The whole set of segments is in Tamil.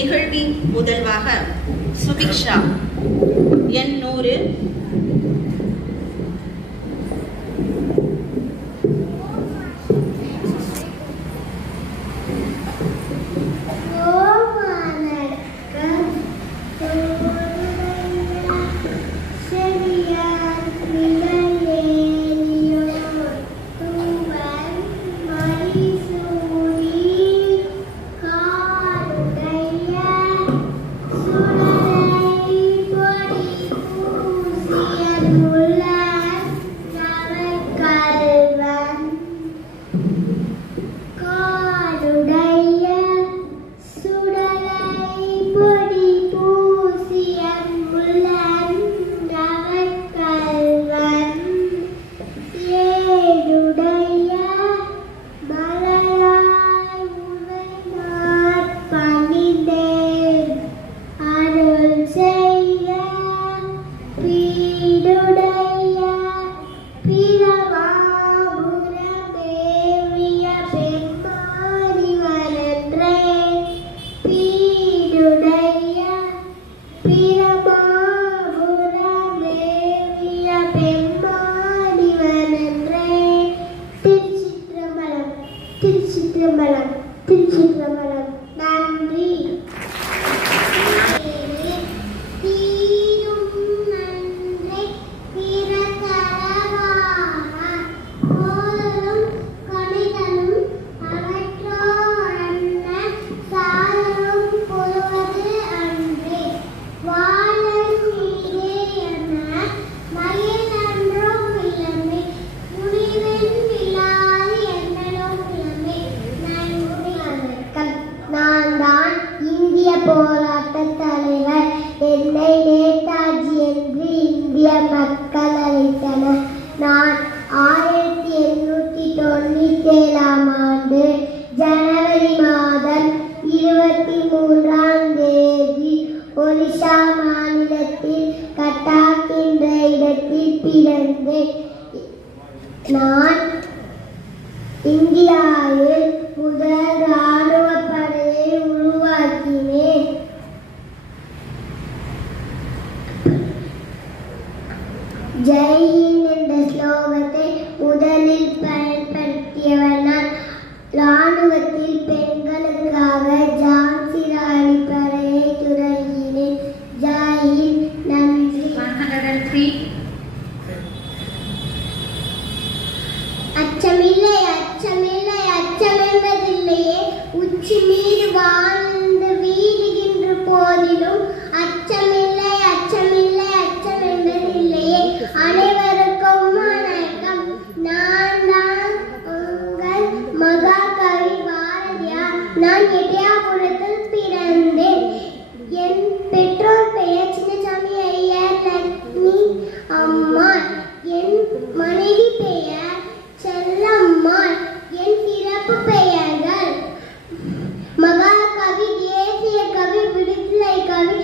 நிகழ்வின் முதல்வாக சுபிக்ஷா எண் 100 மகாகவி, தேசிய கவி, விடுதலை கவி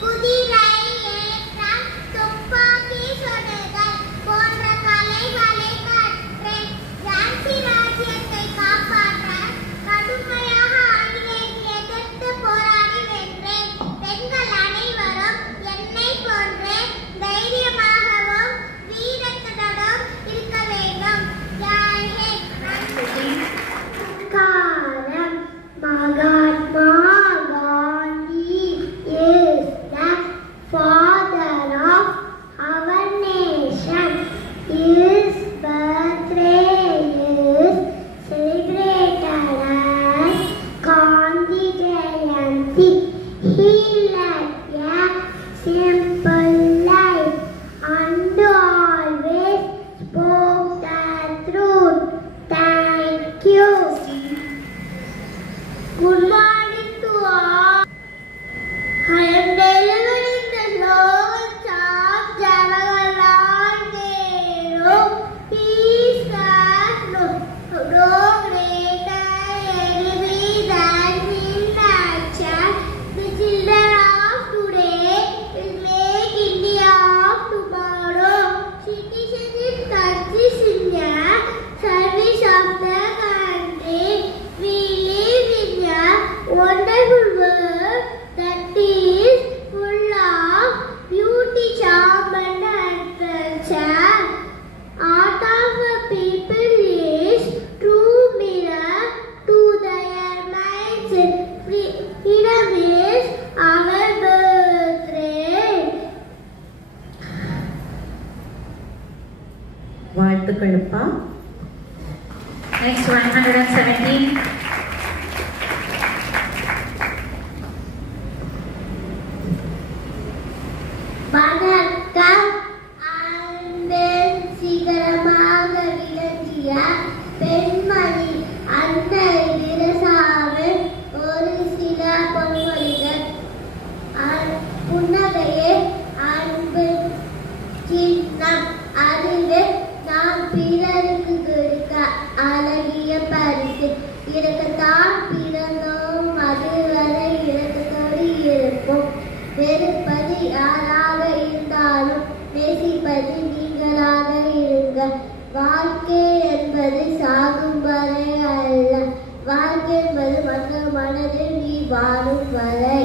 குதிரை ஏற்றம் துப்பாக்கி சுடுதல் He led a simple life and always spoke the truth. Thank you. Good morning to all. I am delivering the slogans of Jawaharlal Nehru. He said no greater enemy than inaction. The children of today will make India of tomorrow. Citizenship consists in the service of the country. We live in a wonderful world that is full of beauty, charm and adventure. Art of a people is true mirror to their minds. Freedom is our birthright. வாழ்த்துக்களப்பா. Next 117. வணக்கம். அன்பின் சிகரமாக விளங்கிய பெண்மணி அன்னை தெரசாவின் ஒரு சில பொன்மொழிகள். புன்னகையே அன்பின் சின்னம். அறிவு நாம் பிறருக்கு கொடுக்க அழகிய பரிசு. இறக்கத்தான் பிறந்தோம், அதுவரை இறக்கத்தோடு இருப்போம். வெறுப்பது யாராக இருந்தாலும் நேசிப்பது நீங்களாக இருங்க. வாழ்க்கை என்பது சாகும் வரை அல்ல, வாழ்க்கை என்பது மற்றொரு மனதில் நீ வாழும் வரை.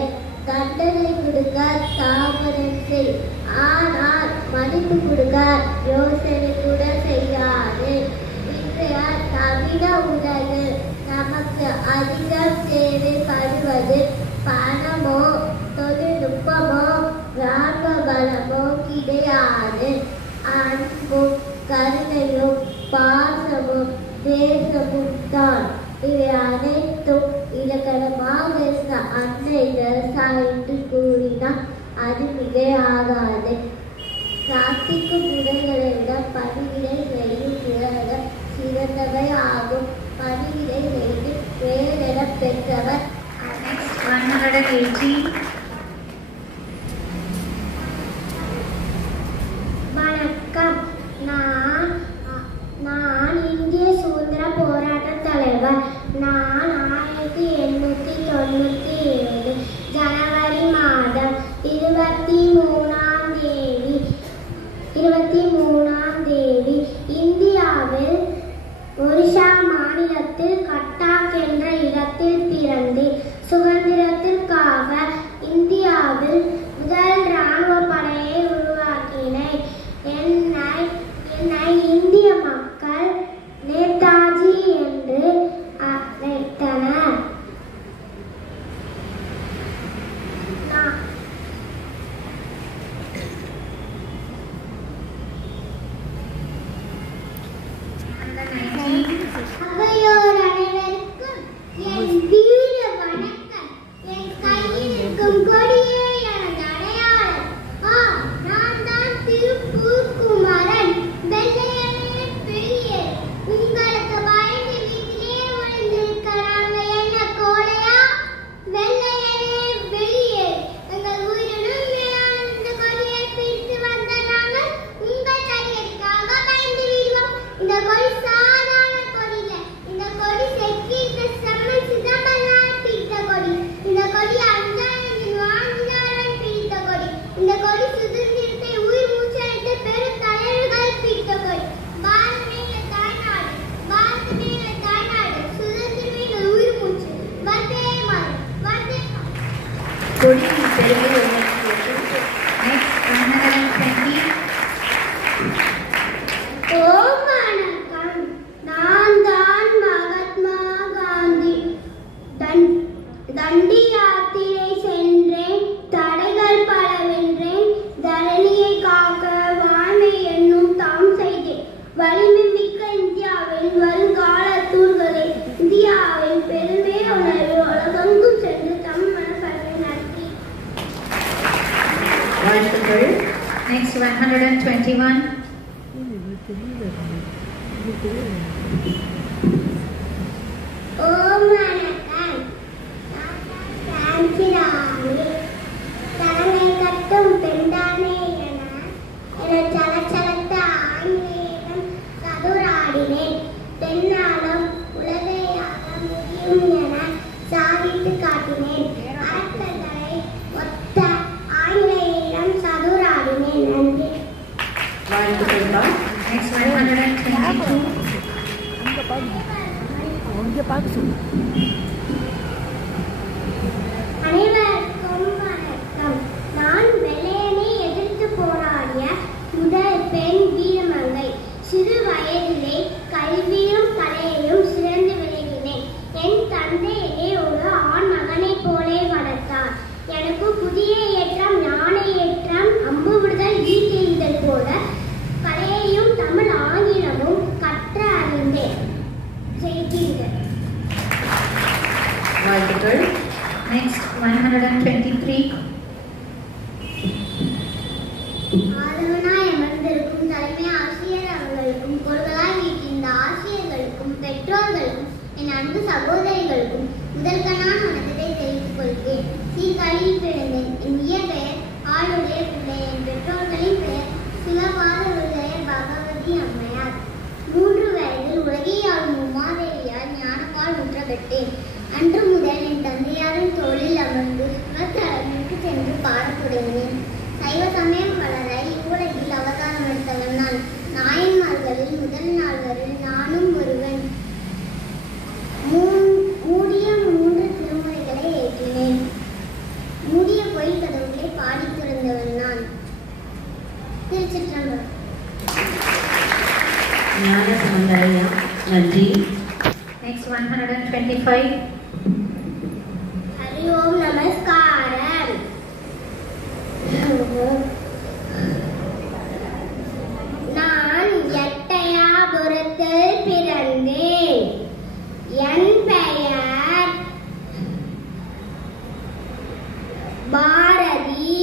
தண்டனை கொடுக்க தாமதம் செய், ஆனால் மன்னிப்பு கொடுக்க யோசனை கூட செய்யாது. இன்றைய நவீன உலகு நமக்கு அதிகம் தேவைப்படுவது பணமோ தொழில்நுட்பமோ ராணுவ பலமோ கிடையாது. அன்பும் கருணையும் பாசமும் தேசமும் தான். இவை அனைத்தும் இலக்கணமாக இருந்த அன்னை தெரசா என்று கூறினால் அது மிகையாகாது. பிரார்த்திக்கும் முறைகளை விட பணிவிடை செய்யும் முறைகள் சிறந்தவை ஆகும். பணிவிடை செய்து வேறென பெற்றவர். 118. வணக்கம். நான் இந்திய சுதந்திர போராட்ட தலைவர். நான் 1897 ஜனவரி மாதம் 23ஆம் தேதி இந்தியாவில் ஒரிசா மாநிலத்தில் கட்டாக் என்ற இடத்தில் பிறந்து சுதந்திரத்திற்காக இந்தியாவில் முதல் இராணுவ படையை உருவாக்கினேன். என்னை இந்திய மக்கள் நேதாஜி என்று அழைத்தனர். அவையோர் அனைவருக்கும் என் வீர வணக்கம். என் கையில் இருக்கும் கொடியே எனது அடையாளம். நான் தான் திருப்பூர் குமரன். வெள்ளையனே பெரிய உங்களுக்கு பயந்து வீட்டிலே ஒளிந்திருக்கிறாங்க என்ன கோலையா? வெள்ளையனே வெளியே எங்கள் உயிருடன் மேலான இந்த கொடியை பிடித்து வந்த நாங்கள் உங்கள் தலையற்காக பயந்து விடுவோம். இந்த கொடி சாதாரண கொடி இல்லை. இந்த கொடி செக்கிட்ட செம்மன் சிதம்பரனார் பிடித்த கொடி. இந்த கொடி அஞ்சானந்தின் வாஞ்சிநாதன் பிடித்த கொடி. இந்த கொடி சுதந்திரத்தை உயிர் மூச்சடைத்த பெரும் தலைவர்கள் பிடித்த கொடி. பாரதமே எங்கள் தாய்நாடு, பாரதமே எங்கள் தாய்நாடு, சுதந்திரமே எங்கள் உயிர் மூச்சு. வந்தே மாதரம், வந்தே மாதரம். கொடியின் பெருமை உயர்த்தியது. Next 120. வணக்கம். நான் தான் மகாத்மா காந்தி. தண்டி யாத்திரை சென்றேன், தடைகள் பல வென்றேன். தரணியை காக்க வாழ்மை என்னும் தாம் செய்தேன். வலிமை மிக்க இந்தியாவின் வருங்கால தூண்களே, இந்தியாவின் பெருமை உணர்வு உலகெங்கும் சென்று தம் மனப்பதை நடத்தி வாழ்த்துக்கள். Next 121. ஓம் வணக்கம். சாஞ்சிராணி தலனை கட்டும் பெண்தானே என சலச்சலத்த ஆங்கிலேயம் சதுராடினேன். பெண்ணாலும் உலகை ஆள முடியும் என சாதித்து காட்டினேன். அரக்கர்களை ஒத்த ஆங்கிலேயம் சதுராடினேன். நன்றி. வாழ்த்துக்கள்ப்பா. Next 122. அனைவருக்கும் வணக்கம். நான் வெள்ளையனை எதிர்த்து போராடிய முதல் பெண் வீரமங்கை. சிறு வயதிலே கல்வியும் கலையையும் சிறந்து விளங்கினேன். என் தந்தை என்னை ஒரு ஆண் மகனைப் போலே வளர்த்தார். எனக்கு புதிய ஏற்றம், ஞான ஏற்றம், அம்பு விடுதல், ஈட்டெய்தல் போல கலையையும் தமிழ் ஆங்கிலமும் கற்று அறிந்தேன். செய்கிறேன். வாழ்த்துக்கள். Next 123. ஆதவனாய் அமர்ந்திருக்கும் தலைமை ஆசிரியர் அவர்களுக்கும், பொருளாய் வீட்டிருந்த ஆசிரியர்களுக்கும், பெற்றோர்களுக்கும், என் அன்பு சகோதரிகளுக்கும் முதல்கனான வணக்கத்தை தெரிவித்துக் கொள்கிறேன். சீர்காழியில் பிறந்தேன். என் இயற்பெயர் ஆளுடைய பிள்ளை. என் பெற்றோர்களின் பெயர் சிவபாத விஜயர் பகவதி அம்மையார். 3 வயதில் உலகை ஆளும் உமாதேவியார் ஞானப்பால் முற்ற பெற்றேன். அன்று முதல் என் தந்தையாரின் தோளில் அமர்ந்து சிவத்தலனுக்கு சென்று பாடத் தொடங்கினேன். சைவ சமயம் வளர இவ்வுலகில் அவதாரம் எடுத்தவன் நான். நாயன்மார்களில் முதல் நால்வரில் நானும் ஒருவன். மூடிய 3 திருமுறைகளை ஏற்றினேன். மூடிய பொய் கதவுகளை பாடி திறந்தவன் நான். திருச்சிற்றம்பலம். ஞான சமந்தரையா. நன்றி. Next 125. ஹரி ஓம் நமஸ்காரம். நான் எட்டயாபுரத்தில் பிறந்தேன். என் பெயர் பாரதி.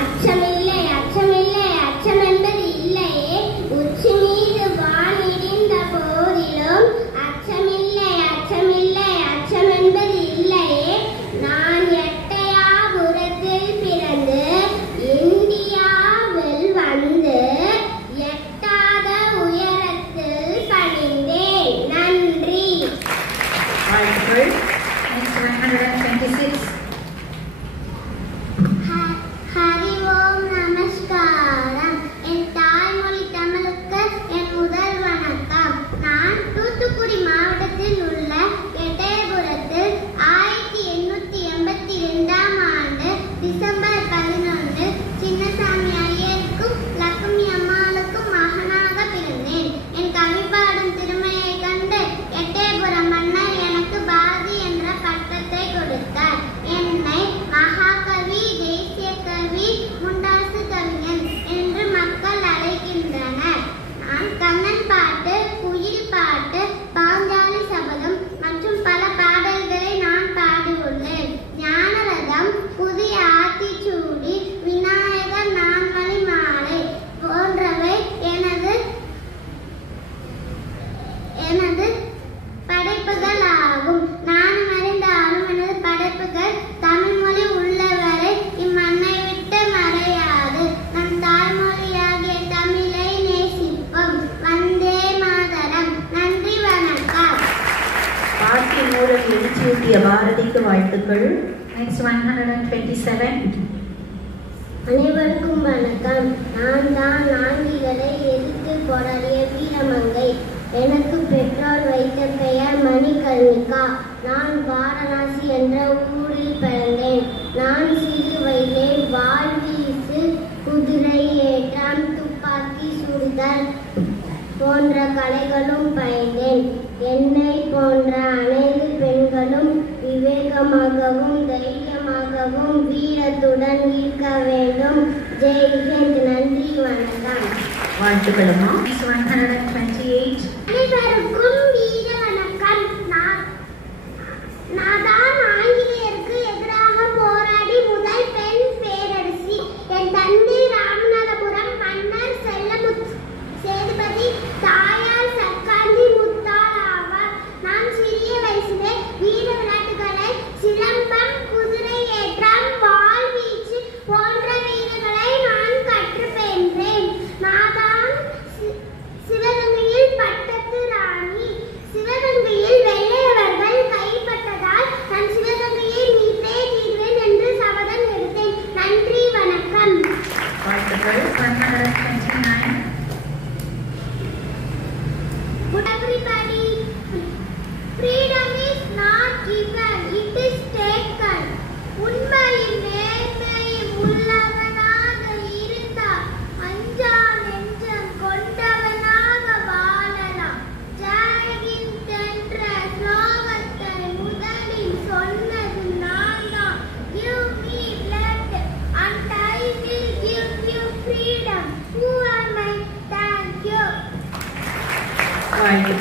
அச்சமில்லை, அச்சமில்லை, அச்சம் என்பது இல்லையே. உச்சி மீது வான் இடிந்த போதிலும் அச்சமில்லை, அச்சமில்லை, அச்சம் என்பது இல்லையே. நான் எட்டயாபுரத்தில் பிறந்து இந்தியாவில் வந்து எட்டாத உயரத்தில் பணிந்தேன். நன்றி. வாழ்த்துக்கள். Next 126. ஹரி ஓம் நமஸ்காரம். என் தாய்மொழி தமிழுக்கு என் முதல் வணக்கம். நான் தூத்துக்குடி மாவட்டத்தில் உள்ள எட்டயபுரத்தில் 1882ஆம் ஆண்டு டிசம்பர் 11 சின்னசாமி ஐயருக்கும் லக்ஷ்மி அம்மாளுக்கும் மகனாக பிறந்தேன். என் கவி பாடும் திறமையை கண்டு எட்டயபுரம் மன்னர் எனக்கு பாரதி என்ற பட்டத்தை கொடுத்தார். என்னை மகாகவி, தேசிய கவி, முண்டாசு கவிஞன் என்று மக்கள் அழைக்கின்றனர். நான் கண்ணன் பாட்டு, குயில் பாட்டு, பாஞ்சாலி சபதம் மற்றும் பல பாடல்களை நான் பாடியுள்ளேன். ஞானரதம், புதிய ஆத்திச்சூடி, விநாயகர் நான்மணி மாலை போன்றவை எனது படைப்புகள் ஆகும். நானும் அறிந்தாலும் எனது படைப்புகள் தமிழ் மொழி உள்ளவரை இம்மண்ணை விட்டு மறையாது. நம் தாய்மொழியாகிய தமிழை நேசிப்போம். வந்தே மாதரம். நன்றி, வணக்கம். பாட்டிய மூலம் எழுச்சியூட்டிய பாரதிக்கு வாழ்த்துக்கள். Next 127. அனைவருக்கும் வணக்கம். நான் தான் ஆங்கிலேயரை எதிர்த்து போராடிய வீரமங்கை. எனக்கு பெற்றோர் வைத்த பெயர் மணிகர்ணிகா. நான் வாரணாசி என்ற ஊரில் பிறந்தேன். நான் சிறு வயதில் வாள் வீசு, குதிரை ஏற்றம், துப்பாக்கி சுடுதல் போன்ற கலைகளும் பயின்றேன். என்னை போன்ற அனைத்து பெண்களும் விவேகமாகவும் தைரியமாகவும் வீரத்துடன் இருக்க வேண்டும். ஜெய் ஹிந்த். நன்றி, வணக்கம். வாழ்த்துக்களம்மா. Next 128. அனைவருக்கும் வீர வணக்கம். நான்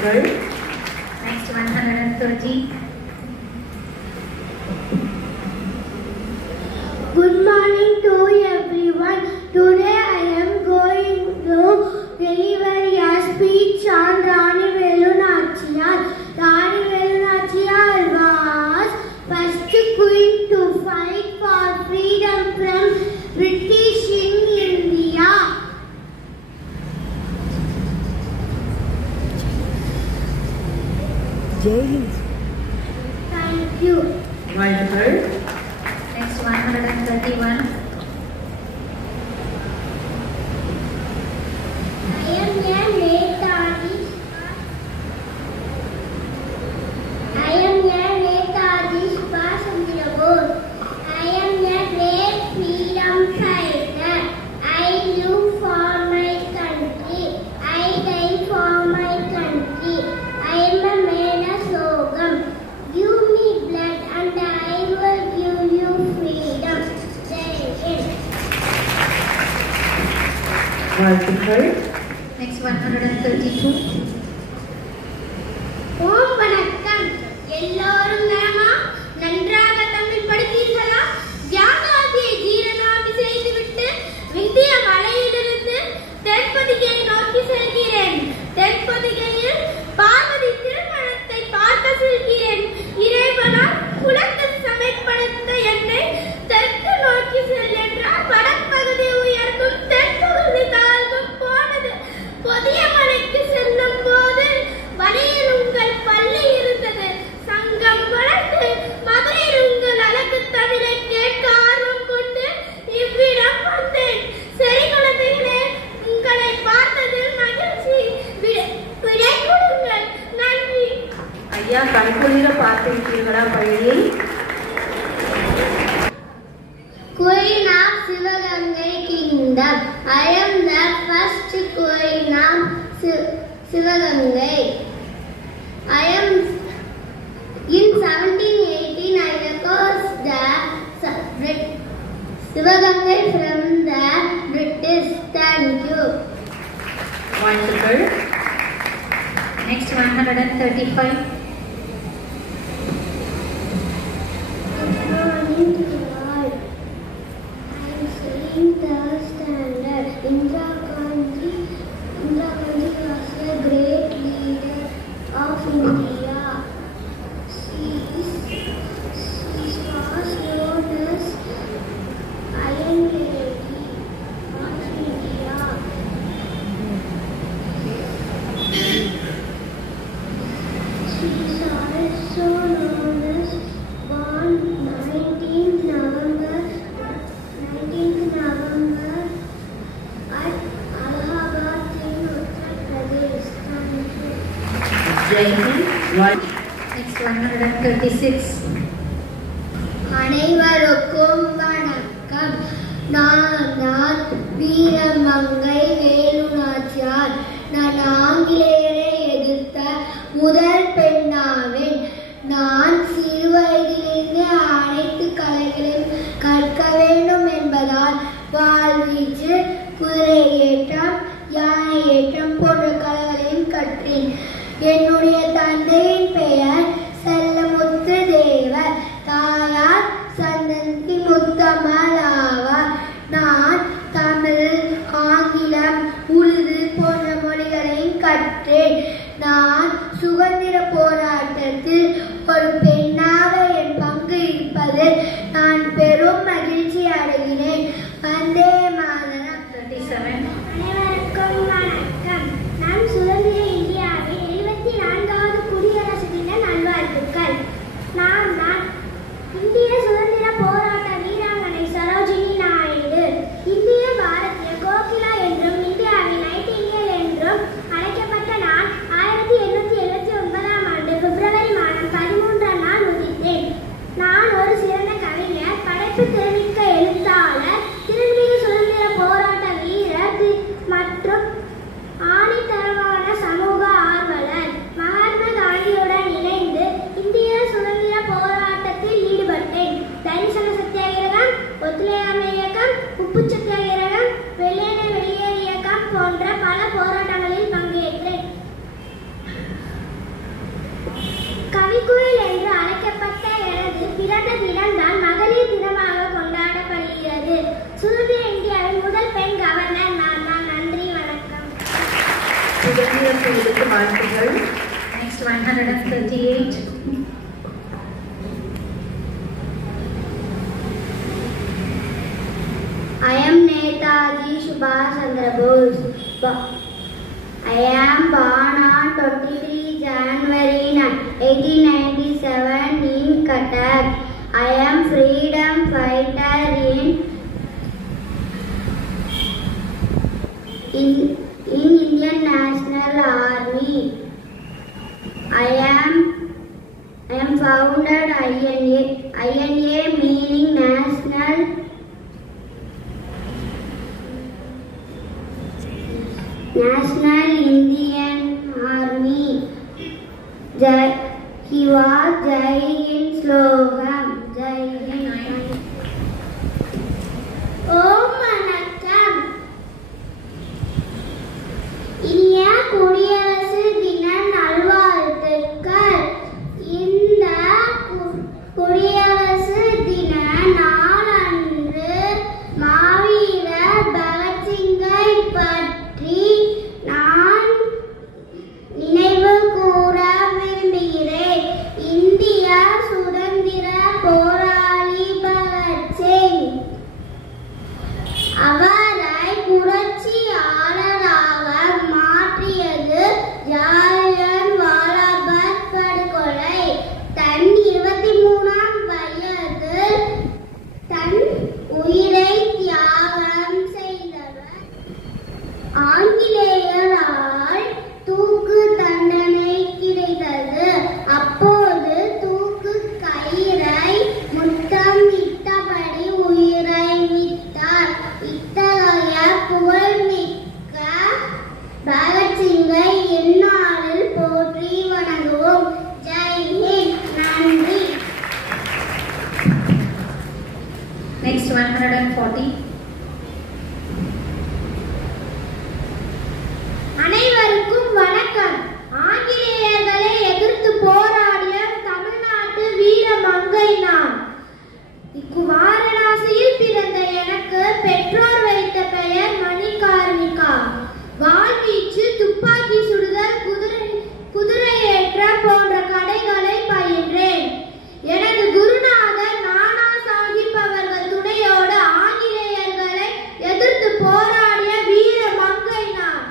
வாழ்த்துக்கள். Next 130. Good morning to everyone. Today I am going to deliver a speech on Rani Velu Nachiyar. Rani Velu Nachiyar was first queen to fight for freedom from British in India. Thank you. வாழ்த்துக்கள். Next 131. I am a Netaji. I am a Netaji Subhash Chandra Bose. I am a great freedom fighter. I live for my country. I die for my country. I am a man of slogan. Give me blood and I will give you freedom. Jai Hind. வாழ்த்துக்கள். Next 132. ஓம் வணக்கம். எல்லோரும் நலமா? நன்றாக தமிழ் படித்தீர்களா? தியாகாதியை ஜீரணாதி செய்துவிட்டு விந்திய மலையிலிருந்து தென்பதிகை நோக்கி செல்கிறேன். தென்பதிகையில் பார்வதி திருமணத்தை பார்க்க செல்கிறேன். இறைவனால் குலத்தில் சமைப்படுத்த என்னை தெற்கு நோக்கி செல் என்றார். வடப்பகுதி உயர்ந்தும் தென்பகுதி தாழ்ந்தும் போனது. புதிய மலைக்கு செல்லும் போது வழியில் உங்கள் பள்ளி இருந்தது. சங்கம் வளர்ந்து மதுரையில் உங்கள் அழகு தமிழை கேட்க ஆர்வம் கொண்டு இவ்விடம் வந்தேன். சரி குழந்தைகளே, உங்களை பார்த்ததில் மகிழ்ச்சி. விடை கொடுங்கள். நன்றி. ஐயா, கண்குளிர பார்த்திருக்கீர்களா பள்ளியை? Queen of Sivagangai Kingdom. I am the first queen of Sivagangai. I am in 1718 I recovered the Sivagangai from the British. Thank you. வாழ்த்துக்கள். Next 135. Good morning to all. I am saying the standard. Indira Gandhi was a great leader of India. She was known as Iron Lady of India. She is also known as born 19th November at Allahabad in Uttar Pradesh. Thank you. Jai Hind. Next 136. அனைவருக்கும் வணக்கம். நான் வீரமங்கை வேலு நாச்சியார். நான் ஆங்கிலேயரை எதிர்த்த முதல் பெண்ணாவேன். நான் சிறு வயதிலிருந்து அனைத்து கலைகளையும் கற்க வேண்டும் என்பதால் வாழ்வீச்சு, குதிரை ஏற்றம், யானை ஏற்றம் போன்ற கலைகளையும் கற்றேன். என்னுடைய தந்தையின் பெயர் செல்லமுத்து தேவர். தாயார் சந்தந்தி முத்தம்மாள் ஆவார். நான் தமிழ், ஆங்கிலம், உருது போன்ற மொழிகளையும் கற்றேன். நான் சுதந்திர போராட்டத்தில் ஒரு பெண்ணாக என் பங்கு இருப்பதில் நான் பெரும் மகிழ்ச்சி அடைகிறேன். வந்தே மாதரம். 37. மணிக்குயில் என்று அழைக்கப்பட்ட எனது பிறந்த தினம்தான் மகளிர் தினமாக கொண்டாடப்படுகிறது. சுதந்திர இந்தியாவின் முதல் பெண் கவர்னர் நான் தான். நன்றி, வணக்கம். சுதந்திர செய்திக்கு வாழ்த்துக்கள். Next 138. I am Netaji Subhash Chandra Bose. I am born on 23 January 1897 in Qatar. I am freedom fighter in Indian National Army. I am founded INA meaning National Indian Army. He was Jai Hind slogan. Jai Hind. Om Vanakkam. இனிய குடியரசு தின நல்வாழ்த்துக்கள். இந்த குடியரசு தின நாளன்று மாவீரர் பகத்சிங்கை பற்றி நான் நினைவு கூற விரும்புகிறேன். இந்திய சுதந்திர போராளி பகத்சிங். அவரை புரட்சியாளராக மாற்றியது ஜாலியன் வாலாபாக் படுகொலை. தன் 23ஆம் வயதில் தன் உயிரை தியாகம் செய்தவர். ஆங்கிலேயரால் தூக்கு தண்டனை கிடைத்தது. அப்போது தூக்கு கயிறை முத்தம் இட்டபடி உயிரை விட்டார். இத்தகைய புகழ்மிக்க பகத்சிங்கை இந்நாளில் போற்றி வணங்குவோம். ஜெய் ஹிந்த். நன்றி. Next 140. அனைவருக்கும் வணக்கம். ஆங்கிலேயர்களை எதிர்த்து போராடிய தமிழ்நாட்டு வீர மங்கை நான். வாரணாசியில் பிறந்த எனக்கு பெற்றோர் வைத்த பெயர் மணிகார்ணிகா. வாள்வீச்சு, துப்பாக்கி சுடுதல், குதிரையேற்றம் போன்ற கலைகளை பயின்றேன். எனது குருநாதர் நானா சாஹிப் அவர்கள் துணையோடு ஆங்கிலேயர்களை எதிர்த்து போராடிய வீர மங்கை நான்.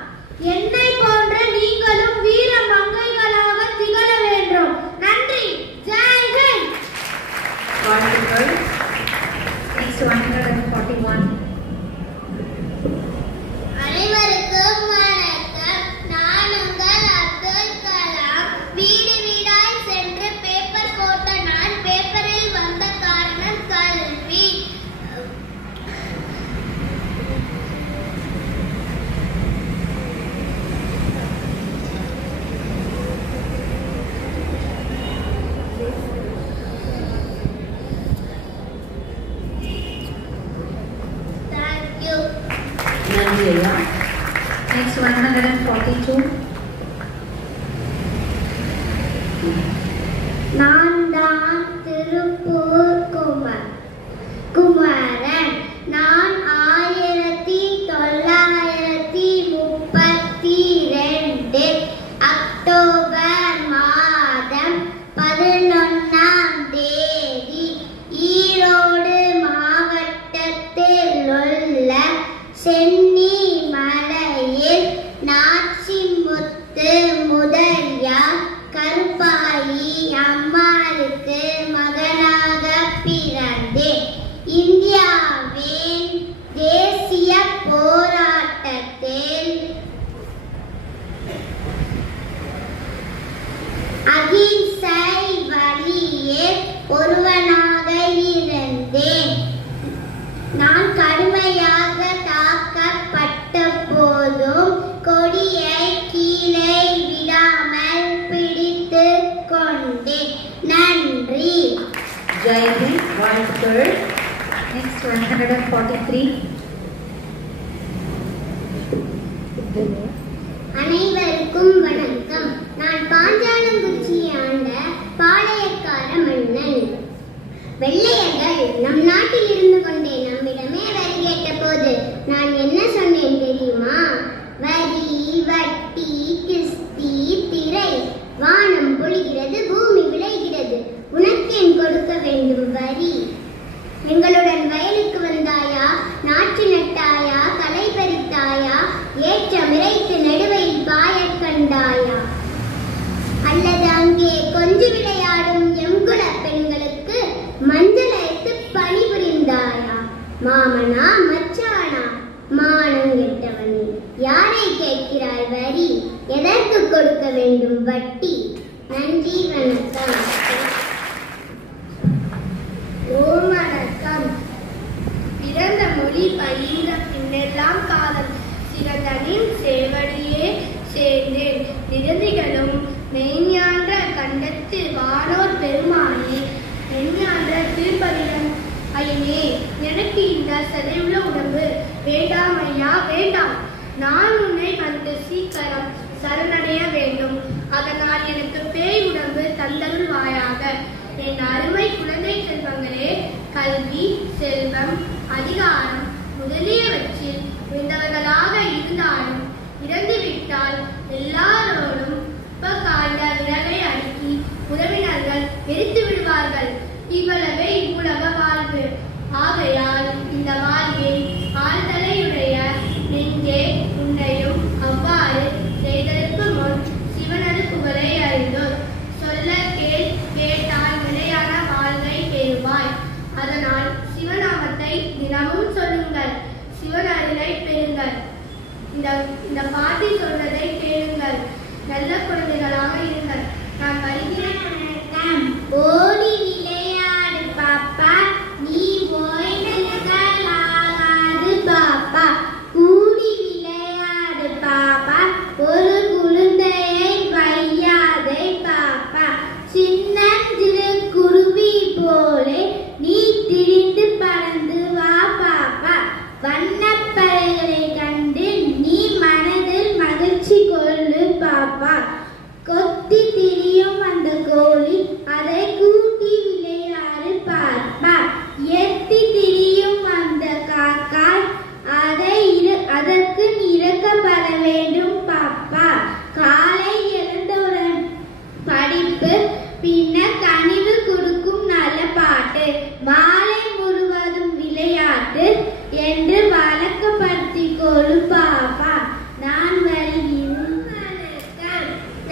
என்னை போன்ற நீங்களும் வீர மங்கைகளாக திகழ வேண்டும். நன்றி. ஜெய் ஹிந்த். வாழ்த்துக்கள். Next 141. அனைவருக்கும் வணக்கம். நான் உங்கள் அப்துல் கலாம். வீடு வீடாய் சென்று பேப்பர் போட்ட நான். பேப்பரில் வந்த காரணம் கல்வி. Thank you. நன்றி ஐயா. Next 142. நான் தான் திருப்பூர் குமரன். நான் 1932 அக்டோபர் மாதம் 11ஆம் தேதி ஈரோடு மாவட்டத்தில் உள்ள சென்னி மலையில் நாச்சிமுத்து முதலியார் கருப்பாயி அம்மாளுக்கு மகனாக பிறந்தேன். இந்தியாவின் தேசிய போராட்டத்தில் அகிம்சை வழியில் ஒருவனாக இருந்தேன். நான் கடுமையாக தாக்கப்பட்ட போதும் கொடியை கீழே விடாமல் பிடித்து கொண்டேன். நன்றி. ஜெய் ஹிந்த். வாழ்த்துக்கள். Next 143. அனைவருக்கும் வணக்கம். நான் பாஞ்சாலங்குறிச்சி ஆண்ட பால வெள்ளையர்கள் நம் நாட்டில் இருந்து கொண்டே நம்மிடமே வரி கேட்ட போது நான் என்ன சொன்னேன் தெரியுமா? வரி, வட்டி, கிஸ்தி, திரை, வானம் பொழிகிறது, பூமி விளைகிறது, உனக்கேன் கொடுக்க வேண்டும் வரி? எங்களுடன் வயலுக்கு வந்தாயா, நாற்று நட்டாயா, களை பறித்தாயா, ஏற்ற மிரைத்து நடுவையில் பாயக் கண்டாயா? அல்லது அங்கே கொஞ்சி விளையாடும் எங்குல பெண்களுக்கு மஞ்சள் அரைத்து பணிபுரிந்தாயா? மாமனா மச்சானா, மானம் கெட்டவனே, யாரை கேட்கிறாய் வரி? எதற்கு கொடுக்க வேண்டும் வட்டி? நன்றி, வணக்கம். வணக்கம். பிறந்த மொழி பயின்ற பின்னெல்லாம் காலம் சிறந்தனின் சேவடியே சேர்ந்தேன். நிரதிகளும் மெய்ஞான்ற கண்டத்து வானோர் பெருமானே, மெய்ஞான்ற திருப்பதிடம் ஐயனே, எனக்கு இந்த சதைவுள்ள உடம்பு வேண்டாம் ஐயா, வேண்டாம். நான் உன்னை வந்து சீக்கிரம் சரணடைய வேண்டும். அதனால் எனக்கு பேய் உடம்பு தந்தருள்வாயாக. என் அருமை குழந்தை செல்வங்களே, கல்வி, செல்வம், அதிகாரம் முதலியவற்றில் உயர்ந்தவர்களாக இருந்தாலும் இறந்துவிட்டால் எல்லாரோடும் காண்ட விரலை அடுக்கி உறவினர்கள் எரித்து விடுவார்கள். இவ்வளவே இவ்வுலக வாழ்வு. ஆகையால் இந்த வாழ்வை ஆழ்தலையுடைய நெஞ்சே, உன்னையும் அவ்வாறு செய்ததற்கு முன் சிவனது புகழை அறிந்தோர் சொல்ல கேட்டால் நிலையான வாழ்வை பெறுவாய். அதனால் சிவநாமத்தை தினமும் சொல்லுங்கள், சிவன் அருளை பெறுங்கள். இந்த பாட்டி சொல்வதை கேளுங்கள், நல்ல குழந்தைகளாக இருங்கள். நான் வருகிறேன். ஓடி விளையாடு பாப்பா, நீ ஓய்ந்தலாகாது பாப்பா. கூடி விளையாடு பாப்பா, ஒரு குழந்தையை வையாதே பாப்பா. சின்னஞ்சிறு குருவி போலே நீ திரிந்து பறந்து வா பாப்பா. வண்ணப்பறைகளை கண்டு நீ மனதில் மகிழ்ச்சி கொள்ளு பாப்பா. கொத்தி திரியும் அந்த கோழி, அதை கூட்டி விளையாடு பாப்பா. எத்தி திரியும் அந்த காக்காய், அதற்கு இறக்கப்பட வேண்டும் பாப்பா. காலை எழுந்தவுடன் படிப்பு, பின்னர் கனிவு கொடுக்கும் நல்ல பாட்டு, மாலை முழுவதும் விளையாட்டு என்று வழக்கப்படுத்திக் கொள்ளு பாப்பா. நான் வருகிறேன்.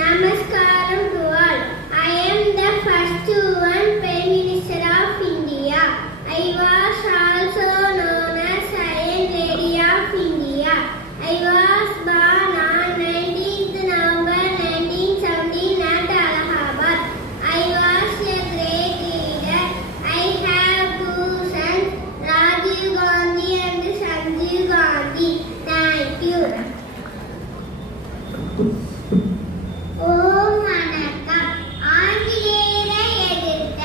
Namaskaram to all. I am the first one Prime Minister of India. I was also known as Iron Lady of India. I was born on 19th November 1917 at Allahabad. I was a great leader. I have two sons, Rajiv Gandhi and Sanjeev Gandhi. Thank you. வணக்கம். ஆங்கிலேயரை எதிர்த்த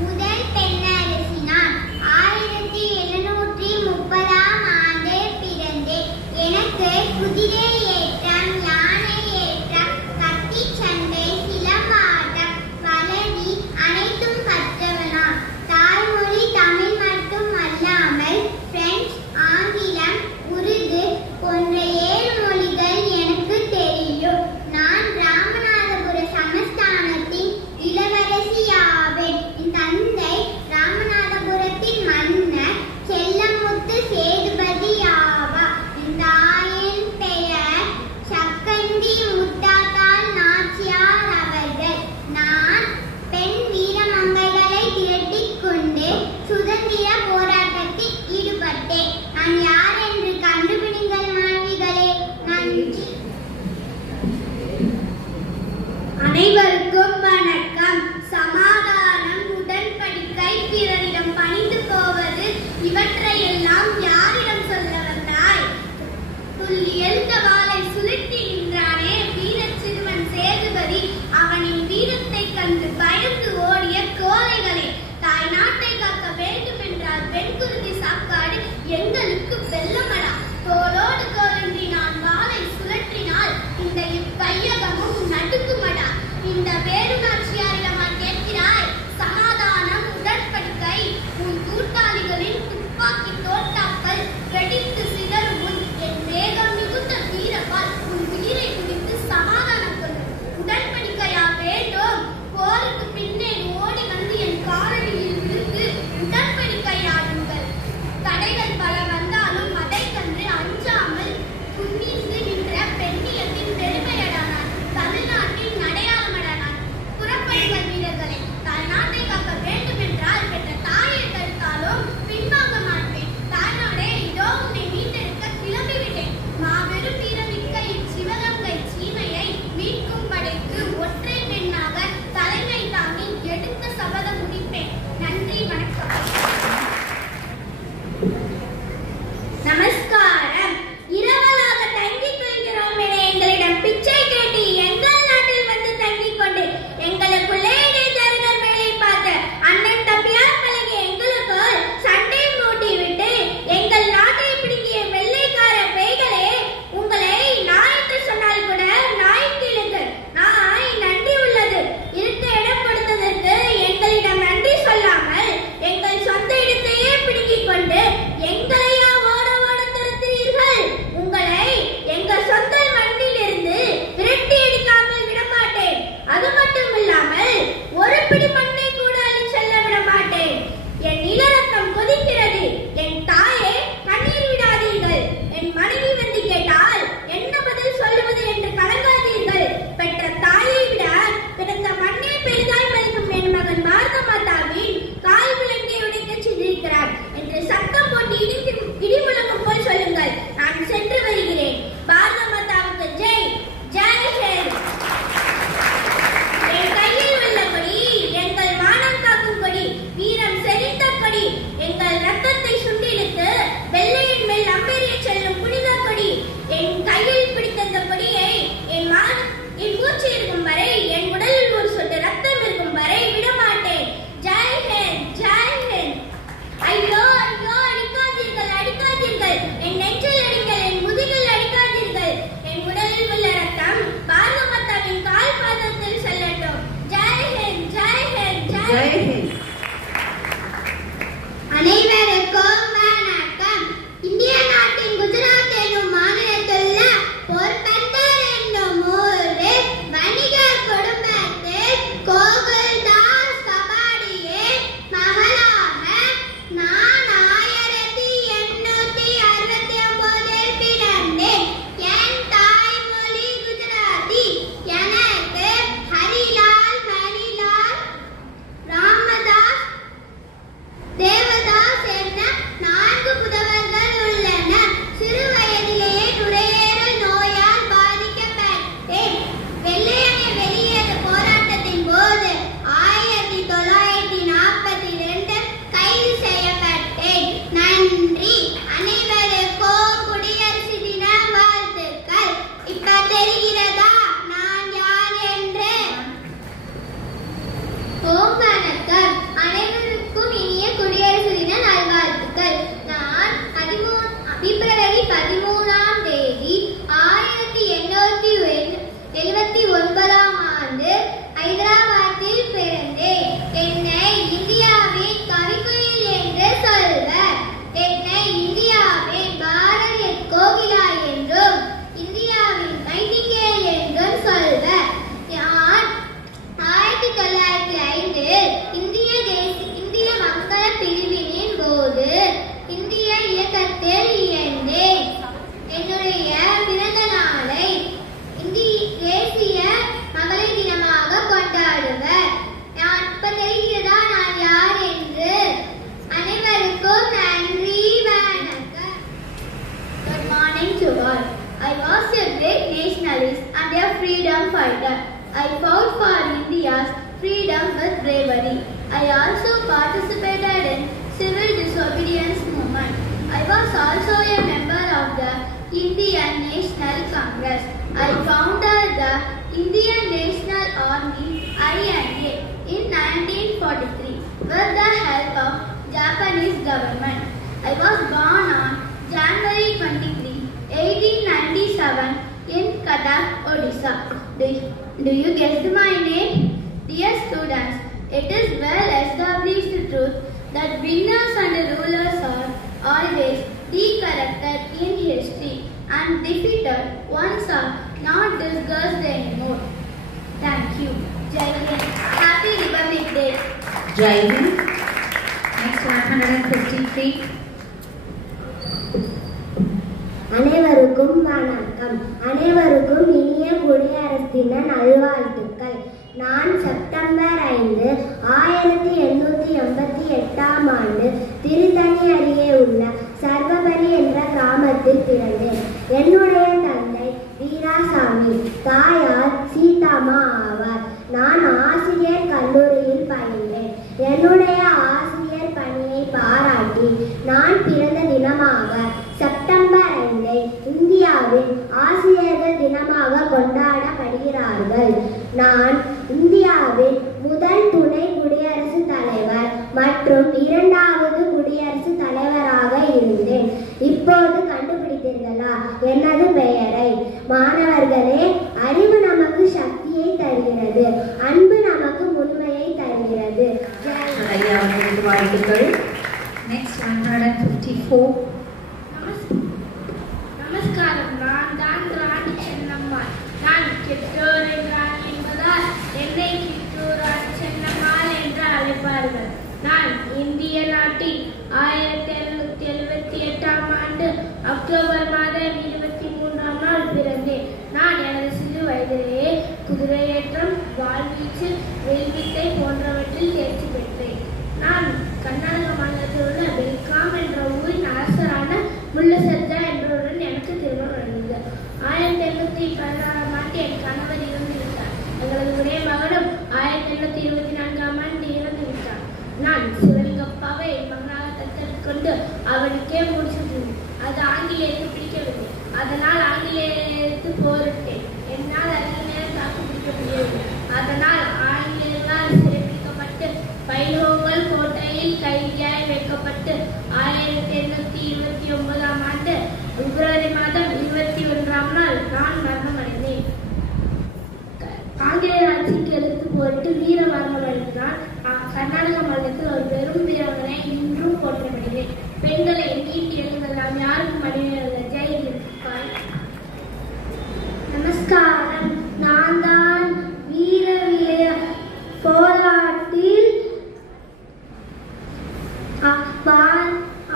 முதல் பெண்ணரசி நான். 1730ஆம் ஆண்டு பிறந்தேன். எனக்கு குதிரை ஏற்றம், யானை ஏற்றம், கத்தி சண்டை, சிலம்பாட்டம், வளரி அனைத்தும் கற்றவனாம். தாய்மொழி தமிழ் மட்டும் அல்லாமல் பிரெஞ்சு, ஆங்கிலம், உருது போன்ற 7 மொழிகள் எனக்கு தெரியும். நான் ராமநாதபுர சமஸ்தானத்தின் இளவரசியாவேன். என் தந்தை ராமநாதபுரத்தின் மன்னர் செல்லமுத்து சேதுபதி ஆவார். என் தாயின் பெயர் சக்கந்தி முத்தாத்தாள் நாச்சியார் அவர்கள். நான் பெண் வீரமங்கைகளை திரட்டிக் கொண்டு சுதந்திர போராட்டத்தில் ஈடுபட்டேன். நான் யார் என்று கண்டுபிடிங்கள் மாணவிகளே. நன்றி. அனைவருக்கும் வணக்கம். சமாதானம், உடன்படிக்கை, பிறரிடம் பணிந்து போவது, இவற்றையெல்லாம் யாரிடம் சொல்ல வந்தாய்? துள்ளி எழுந்த வாளை சுழற்றி நின்றானே வீரச் சிறுவன் சேதுபதி, அவனின் வீரத்தை கண்டு பயந்து ஓடிய கோழைகளே, தாய் நாட்டை காக்க வேண்டும் என்றால் வெண்குருதி சாக்காடு எங்களுக்கு வெல்லமடா. தோளோடு கோலன்றி நான் வாளை சுழற்றினால் இந்த கையகமும் நடுக்குமடா. இந்த வேலுநாச்சியாரிடமா கேட்கிறாய்? சமாதானம், உடன்படிக்கை ஓம் வணக்கம். அனைவருக்கும் இனிய குடியரசு தின நல்வாழ்த்துக்கள். நான் பிப்ரவரி 13ஆம் தேதி 1879ஆம் ஆண்டு ஹைதராபாத்தில் பிறந்தேன். என்னை இந்தியாவின் கவிக்குயில் என்று சொல்வர். என்னை இந்தியாவின் பாரத கோகிலா என்றும் இந்தியாவின் நைட்டிங்கேல் என்றும் சொல்வர். நான் 1905 இந்திய மக்கள் பிரிவினின் போது இந்திய இயக்கத்தில் இணைந்தேன். என்னுடைய பிறந்த நாளை தேசிய மகளிர் தினமாக கொண்டாடுவர். இப்ப தெரிகிறதா நான் யார் என்று? அனைவருக்கும் நன்றி, வணக்கம். Good morning to all. I was a great nationalist and a freedom fighter. I fought for India's freedom with bravery. I also participated in civil disobedience movement. I was also a member of the Indian National Congress. I founded the Indian National Army (INA) in 1943 with the help of Japanese government. I was born on January 23, 1897 in Cuttack, Odisha. Do you guess my name? Dear students, it is well established truth that winners and rulers are always decorrected in history and defeated ones are not discussed anymore. Thank you. Jai Hind. Happy Republic Day. Jai Hind. Next 153. அனைவருக்கும் வணக்கம். அனைவருக்கும் இனிய குடியரசு தின நல்வாழ்த்துக்கள். நான் செப்டம்பர் 5, 1888ஆம் ஆண்டு திருத்தணி அருகே உள்ள சர்வபலி என்ற கிராமத்தில் பிறந்தேன். என்னுடைய தந்தை வீராசாமி, தாயார் சீதாமா ஆவார். நான் ஆசிரியர் கல்லூரியில் பயின்றேன். என்னுடைய ஆசிரியர் பணியை பாராட்டி நான் பிறந்த தினமாக செப்டம்பர் 5 இந்தியாவின் ஆசிரியர்கள் தினமாக கொண்டாடப்படுகிறார்கள். நான் இந்தியாவின் முதல் துணை குடியரசுத் தலைவர் மற்றும் 2வது குடியரசுத் தலைவராக இருந்தேன். இப்போது கண்டுபிடித்தீர்களா எனது பெயரை? மாணவர்களே, அறிவு நமக்கு சக்தியை தருகிறது, அன்பு நமக்கு முழுமையை தருகிறது. வாழ்த்துக்கள். Next 154. நமஸ்காரம். நான் தான் ராணி சென்னம்மாள். நான் கிட்டூர் என்றால் என்பதால் என்னை கிட்டூர் ராணி சென்னம்மாள் என்று அழைப்பார்கள். நான் இந்திய நாட்டில் 1778ஆம் ஆண்டு அக்டோபர் மாதம் 23ஆம் நாள் பிறந்தேன். நான் எனது சிறு வயதிலேயே குதிரையேற்றம், வாள்வீச்சு, வில்வித்தை போன்றவற்றில் தேர்ச்சி பெற்றேன். நான் கர்நாடக மாநிலத்தில் உள்ள பெல்காம் என்ற ஊரின் அரசரான முல்லசர்ஜா என்பவருடன் எனக்கு திருமணம் நடந்தது. 1816ஆம் ஆண்டு என் கணவர் இறந்துவிட்டார். எங்களது ஒரே மகனும் 1824ஆம் ஆண்டு இறந்து விட்டார். நான் சிவலிங்கப்பாவை என் மகனாக தத்தெடுத்துக்கொண்டு அவனுக்கே முடிச்சிருந்தேன். அது ஆங்கிலேயருக்கு பிடிக்கவில்லை. அதனால் ஆங்கிலேயருக்கு போரிட்டேன். என்னால் அதிக நேரம் தாக்கு பிடிக்க முடியவில்லை. அதனால் ஆங்கிலேயர்களால் சிறைப்பிடிக்கப்பட்டு பைலோங்கல் கோட்டையில் கைதியாய் வைக்கப்பட்டு 1829ஆம் ஆண்டு பிப்ரவரி மாதம் 21ஆம் நாள் நான் மரணமடைந்தேன். ஆங்கிலேயர் ஆட்சிக்கு எதிர்த்து போரிட்டு வீர மரணம் அடைந்தால் கர்நாடக மாநிலத்தில் ஒரு பெரும் வீரவனை இன்றும் போற்றப்படுகிறேன். பெண்களை நீட்டி எழுங்கள், நாம் யாருக்கும் அடிமையில்லை. ஜெய் ஹிந்த். நமஸ்காரம். நான் தான் வீர போராட்டில்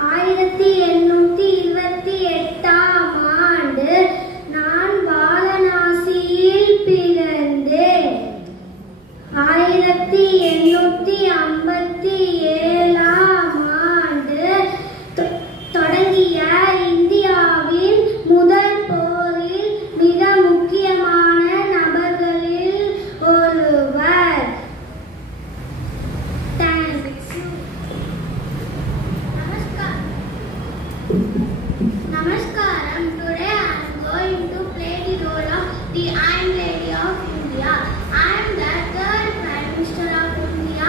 1828ஆம் ஆண்டு நான் வாரணாசியில் பிறந்தேன். 1857ஆம் ஆண்டு தொடங்கிய இந்தியாவின் முதல் போரில் மிக முக்கியமான நபர்களில் ஒருவர். Namaskaram. Today I am going to play the role of the Iron Lady of India. I am the third Prime Minister of India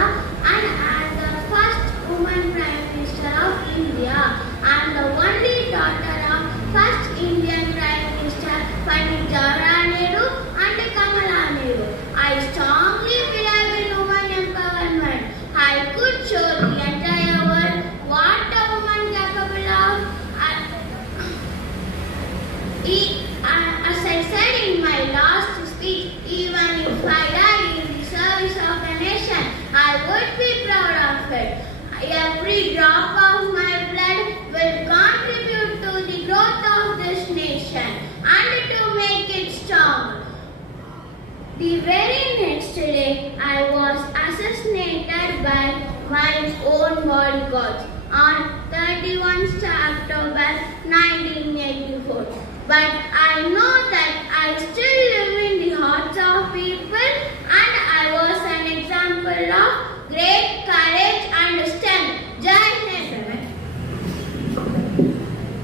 Every drop of my blood will contribute to the growth of this nation and to make it strong. The very next day, I was assassinated by my own bodyguards on 31st October 1984. But I know that I still live in the hearts of people, and I was an example of great courage and strength. Jai Hind.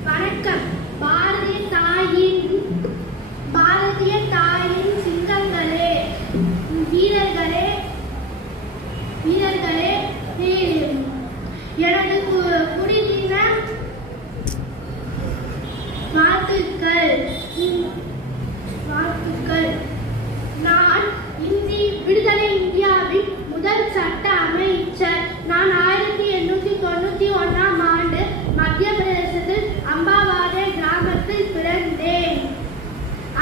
வணக்கம். பாரதிய தாயின் சிங்கங்களே, வீரர்களே, எனது குடிதின வாழ்த்துக்கள். நான் விடுதலை இந்தியாவின் முதல் சட்ட அமைச்சர். நான் 1891ஆம் ஆண்டு மத்திய பிரதேசத்தில் அம்பாவாடை கிராமத்தில் பிறந்தேன்.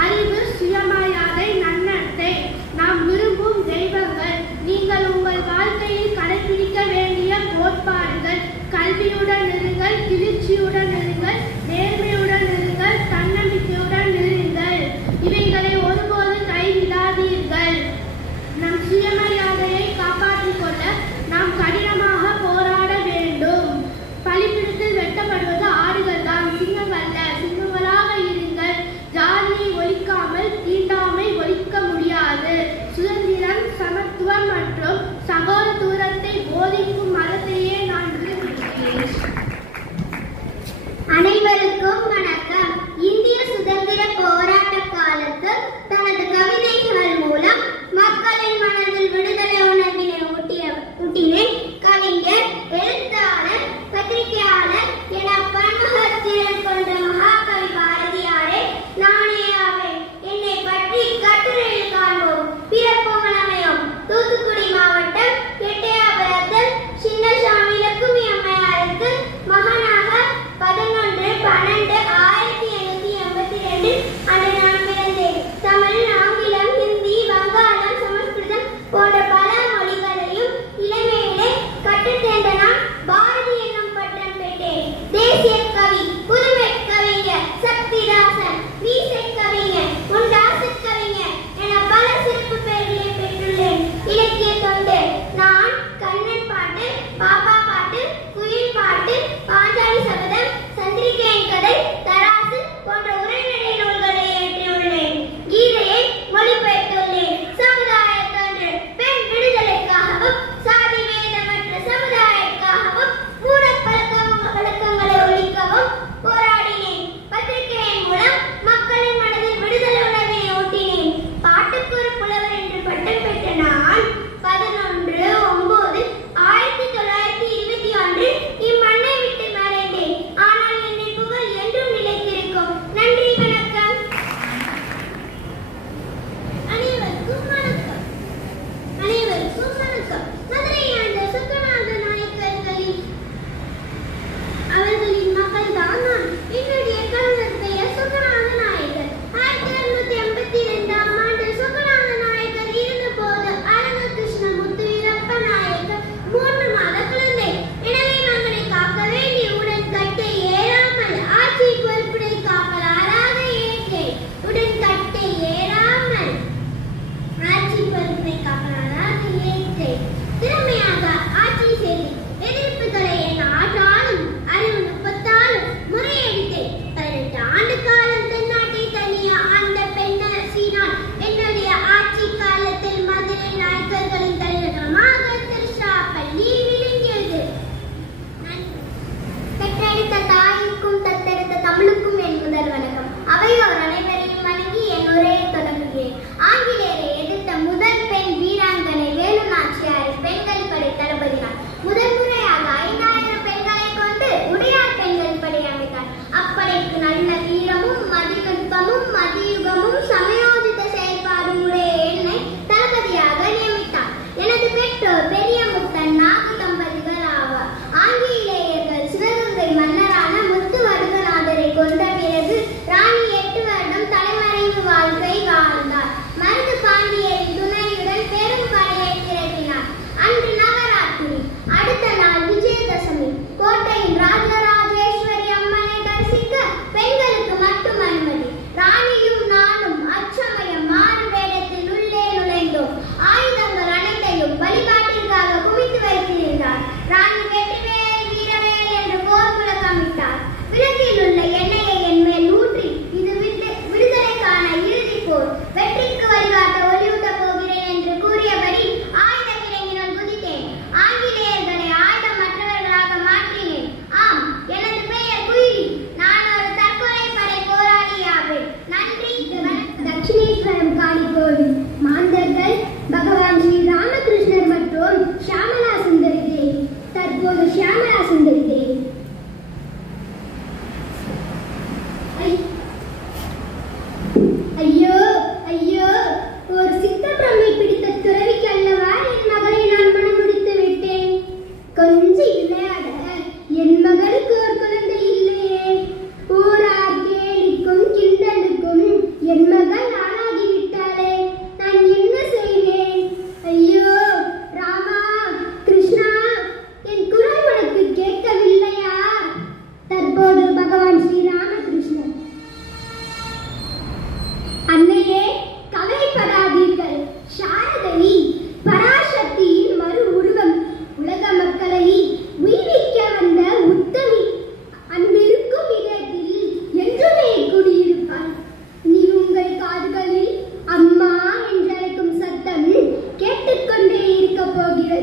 அறிவு, சுயமரியாதை, நன்னடத்தை நாம் விரும்பும் தெய்வங்கள். நீங்கள் உங்கள் வாழ்க்கையில் கடைபிடிக்க வேண்டிய கோட்பாடுகள்: கல்வியுடன் இருங்கள், கிளர்ச்சியுடன் இருங்கள், நேர்மையுடன் இருங்கள், தன்னம்பிக்கையுடன் இருங்கள். இவைகளை ஒருபோது கைவிடாதீர்கள். நம் சுயமரியாதையை காப்பாற்றிக் கொள்ள நாம் கடினமாக போராட வேண்டும். பலிபீடத்தில் வெட்டப்படுவது ஆடுகள் தான், சிங்கங்கள. சிங்கங்களாக இருங்கள். ஜாதியை ஒழிக்காமல் தீண்டாமை ஒழிக்க முடியாது. சுதந்திரம், சமத்துவம் மற்றும் சகோதரத்துவத்தை போதிக்கும் மதத்தையே நான் விரும்புகிறேன். அனைவருக்கும் வணக்கம். இந்திய சுதந்திர போராட்ட காலத்தில் தனது கவிதைகள் மூலம் மக்களின் மனதில் விடுதலை உணர்வினை ஊட்டின கவிஞர், எழுத்தாளர், பத்திரிகையாளர் என பன்முகத்திறன் கொண்ட மகாகவி பாரதியாரே நானே ஆவேன். என்னை பற்றி கட்டுரையில் காண்போம். பிறப்பும் அமையும் தூத்துக்குடி மாவட்டம் எட்டயாபுரத்தில் சின்னசாமி லட்சுமி அம்மையாருக்கு மகனாக 11/12/1882 அன்று நான் பிறந்தேன். தமிழ், ஆங்கிலம், ஹிந்தி, வங்காளம், சமஸ்கிருதம் போன்ற பல மொழிகளையும் இளமையிலே கற்றுத் தேர்ந்த நான் பாரதி என்னும் பட்டம் பெற்றேன். தேசிய கவி, புதுமை கவிஞர், சக்திதாசன், வீசை கவிஞர், முண்டாசு கவிஞர் என பல சிறப்பு பெயர்களை பெற்றுள்ளேன். இலக்கிய தொண்டு: நான் கண்ணன் பாட்டு, பாப்பா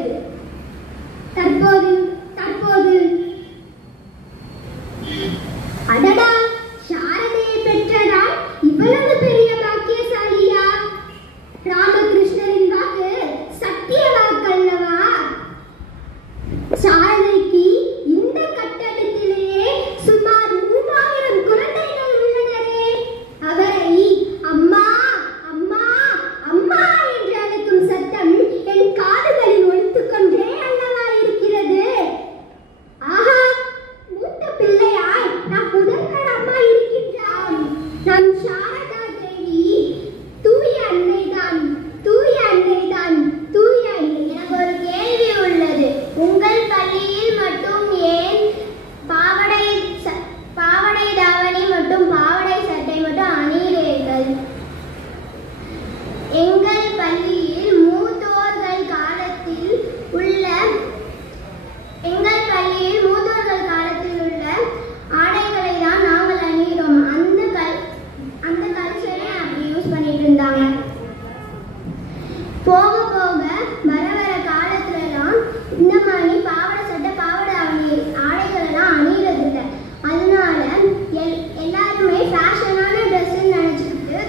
இருக்கிறது. தற்போது அடடா, சாரதையை பெற்றதால் இவ்வளவு பெரிய பாக்கியசாலியா? ராமகிருஷ்ணரின் வாக்கு சத்திய வாக்கல்லவா? சாரதைக்கு இந்த கட்டடத்திலேயே சுமார் 3000 குழந்தைகள் உள்ளனரே. அவரை அம்மா அம்மா அம்மா என்று அழைக்கும் சத்தம் என் காதுகளில் ஒலித்துக் கொண்டே அல்லவா இருக்கிறது. ஆஹா, மூத்த பிள்ளையாய் நம் முதல்வர் அம்மா இருக்கின்றார். நம் சாரதா தேவி தூய அன்னைதான், தூய அன்னைதான், தூய அன்னை. எனக்கு ஒரு கேள்வி உள்ளது. உங்கள் பள்ளியில் மட்டும் ஏன் பாவடை தாவணி மற்றும் பாவடை சட்டை மட்டும் அணிகிறீர்கள்? எங்கள் பள்ளியில் மூத்தோர்கள் காலத்தில் உள்ள ஆடைகளை தான் நாங்கள் அணிகிறோம். அந்த கல்ச்சரை அப்படி யூஸ் பண்ணிட்டு இருந்தாங்க. போக போக வர காலத்துலலாம் இந்த மாதிரி பாவாடை சட்டை பாவாடை ஆடைகள் எல்லாம் அணிகிறது இல்லை. அதனால எல்லாருமே ஃபேஷனான ட்ரெஸ்ன்னு நினச்சிக்கிட்டு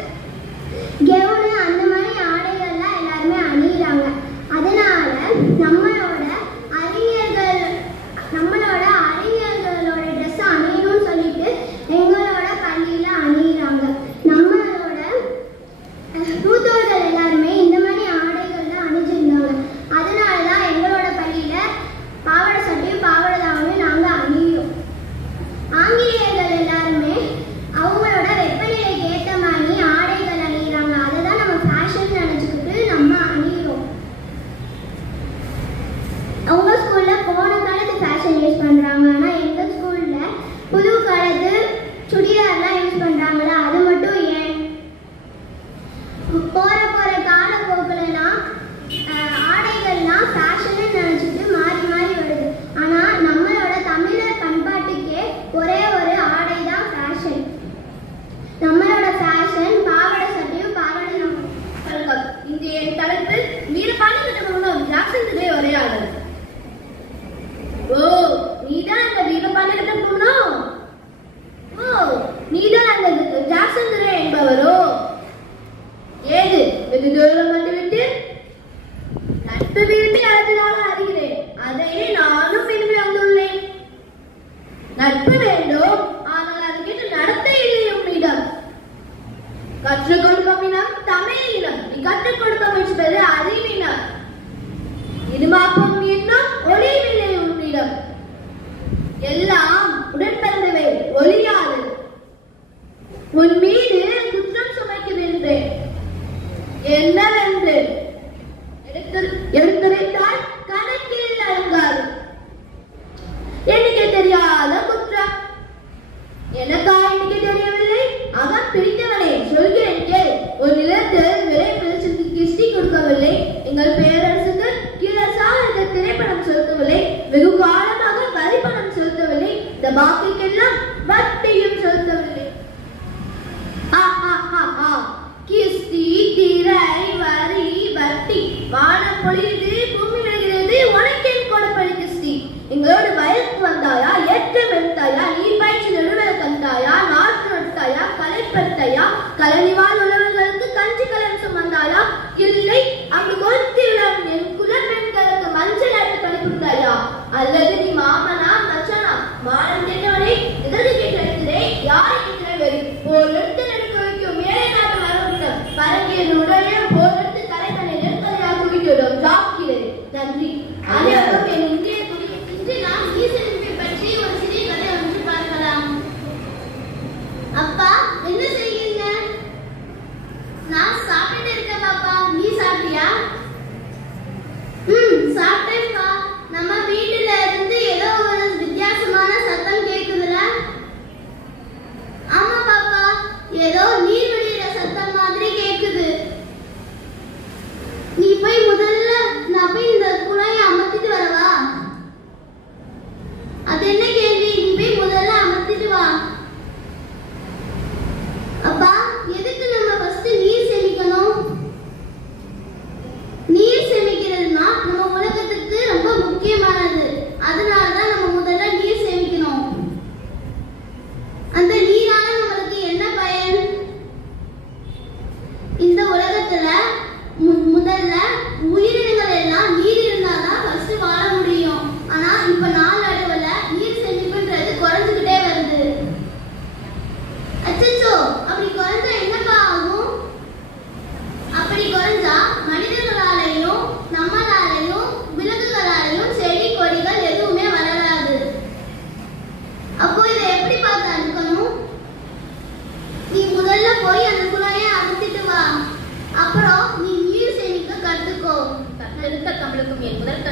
கெவுனு அந்த மாதிரி ஆடைகள்லாம் எல்லாருமே அணிகிறாங்க. அதனால நம்மளோட அறிஞர்களோட ட்ரெஸ் அணியணும்னு சொல்லிட்டு எங்களோட பள்ளியில அணிகிறாங்க. நம்மளோட மூத்தோர்கள் எல்லாருமே இந்த மாதிரி ஆடைகள்ல அணிஞ்சிருந்தாங்க. அதனாலதான் எங்களோட பள்ளியில பாவாடை சட்டையும் பாவாடை தாவணியும் நாங்க அணிகிறோம். ஆங்கிலேயர்கள் எல்லாருமே அவங்களோட வெப்பநிலைக்கு ஏற்ற மாதிரி ஆடைகள் அணிகிறாங்க. அதுதான் நம்ம ஃபேஷன் நினைச்சுக்கிட்டு நம்ம அணிகிறோம். அவங்க ஸ்கூல்ல போன காலத்து ஃபேஷன் யூஸ் பண்றாங்க. ஆனா எங்க ஸ்கூல்ல புது காலத்து சுடிதார்லாம் யூஸ் பண்றாங்களா? அது மட்டும் ஏன்? போற காலப்போக்குலாம் ஆடைகள்லாம் ஃபேஷன் நினைச்சிட்டு மாறி வருது. ஆனா நம்மளோட தமிழர் பண்பாட்டுக்கே ஒரே ஒரு ஆடை தான் ஃபேஷன். நம்மளோட ஃபேஷன் பாவாடை சட்டையும் பாவாடை. இன்றைய தலைப்பில் வீரபாண்டிய ஜாக்சன் திரை உரையாடல். ஓ, நீதான் அந்த வீரபாண்டிய கட்டபொம்மன்? ஓ, நீதான் அந்த ஜாக்சன் திரை என்பவரோ? ஏது வெகு தூரம் வந்துவிட்டு நட்பு விரும்பி அழைத்ததாக அறிகிறேன். அதையே நானும் விரும்பி வந்துள்ளேன். நட்பு வேண்டும், ஆனால் அதுக்கு நடத்த இல்லை. உன்னிடம் கற்றுக் கொடுக்கும் இனம் தமிழ் இனம். நீ கற்றுக் கொடுக்க முயற்சிப்பது அறிவினம். இருமாப்பும் இன்னும் ஒளிவில்லை உன்னிடம். எல்லாம் உடன்பிறந்தவை, ஒளியாது. உன் மீது குற்றம் சுமைக்குகின்றேன். என்னவென்று எடுத்துரைத்தால் கணக்கில் அடங்காது. எனக்கு தெரியாத குற்றம். எனக்கா எனக்கு தெரியவில்லை? அவன் பிரித்தவனே, சொல்கிறேன் கேள். ஒரு நிலத்தில் விலை பிரச்சனைக்கு கிஸ்டி கொடுக்கவில்லை. எங்கள் பேரரசுக்கு கிழசாக திரைப்படம் செலுத்தவில்லை. வெகு காலமாக வரி பணம் செலுத்தவில்லை. இந்த பாக்கிக்கெல்லாம் வட்டியும் செலுத்தவில்லை. கிஸ்தி, திரை, வரி, வட்டி. வானம் பொழியுது, பூமி விழுகிறது, உனக்கேன் கொடுப்பது கிஸ்தி? எங்களோட வயலுக்கு வந்தாயா? ஏற்றம் எடுத்தாயா? நீர் பாய்ச்சி நடுவரை தந்தாயா? நாற்று நட்டாயா? களைப்படுத்தாயா? கலனிவாழ் உழவர்களுக்கு கஞ்சி கலன் சுமந்தாயா? இல்லை, அங்கு கொளுத்தி விழாவும் என் குலப்பெண்களுக்கு மஞ்சள் அட்டு படிப்புட்டாயா? அல்லது நீ மாமனா மச்சானா? மானம் கேட்டவனே, எதற்கு கேட்கிறே? யாரை கேட்கிறவரை? போர் எடுத்து நடுக்க வைக்கும் மேலே நாட்டு வரவிட்டம் பரங்கியது உடனே போர் எடுத்து தலைவனை நெருக்கடியாக குவிக்கிறோம். ஜாக்கிறேன். நன்றி. அனைவரும் என் இந்திய இன்று நாம் ஈசலிப்பை பற்றி ஒரு சிறிய கதை ஒன்று பார்க்கலாம். அப்பா, என்ன செய்கிறீங்க? நான் சாப்பிட்டு இருக்கேன் பாப்பா. நீ சாப்பிட்டியா? சாப்பிட்டேன்ப்பா. நம்ம வீட்டுல இருந்து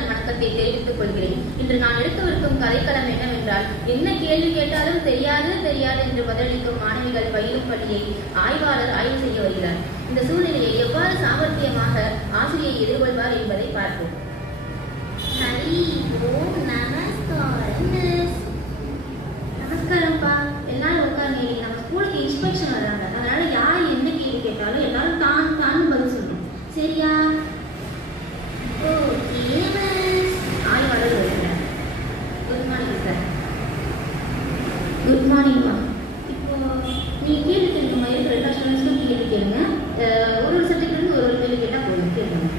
ஆய்வாளர் வணக்கத்தை தெரிவித்துக் கொள்கிறேன். இன்று நான் எடுக்கவிருக்கும் கதைக்களம் என்னவென்றால், என்ன கேள்வி கேட்டாலும் தெரியாது தெரியாது என்று பதிலளிக்கும் மாணவிகள் பயிலும் பள்ளியை ஆய்வாளர் ஆய்வு செய்ய வருகிறார். இந்த சூழ்நிலையை எவ்வாறு சாமர்த்தியமாக ஆசிரியை எதிர்கொள்வார் என்பதை பார்ப்போம். நமஸ்காரம்ப்பா, எல்லாரும் உட்காருங்க. நம்ம ஸ்கூலுக்கு இன்ஸ்பெக்ஷன் வர்றாங்க. அதனால யார் என்ன கேள்வி கேட்டாலும் எல்லாரும் தான் தான் பதில் சொல்லணும், சரியா? ஆய்வாளர் வருகிறார். Good morning sir. குட் மார்னிங்ப்பா. இப்போ நீ கேள்வி கேட்கும் மாதிரி இருக்கிற எல்லா ஸ்டூடெண்ட்ஸ்க்கும் கேள்வி கேளுங்க. ஒரு சப்ஜெக்ட்லேருந்து ஒரு கேள்வி கேட்டால் போதும், கேட்கணும்.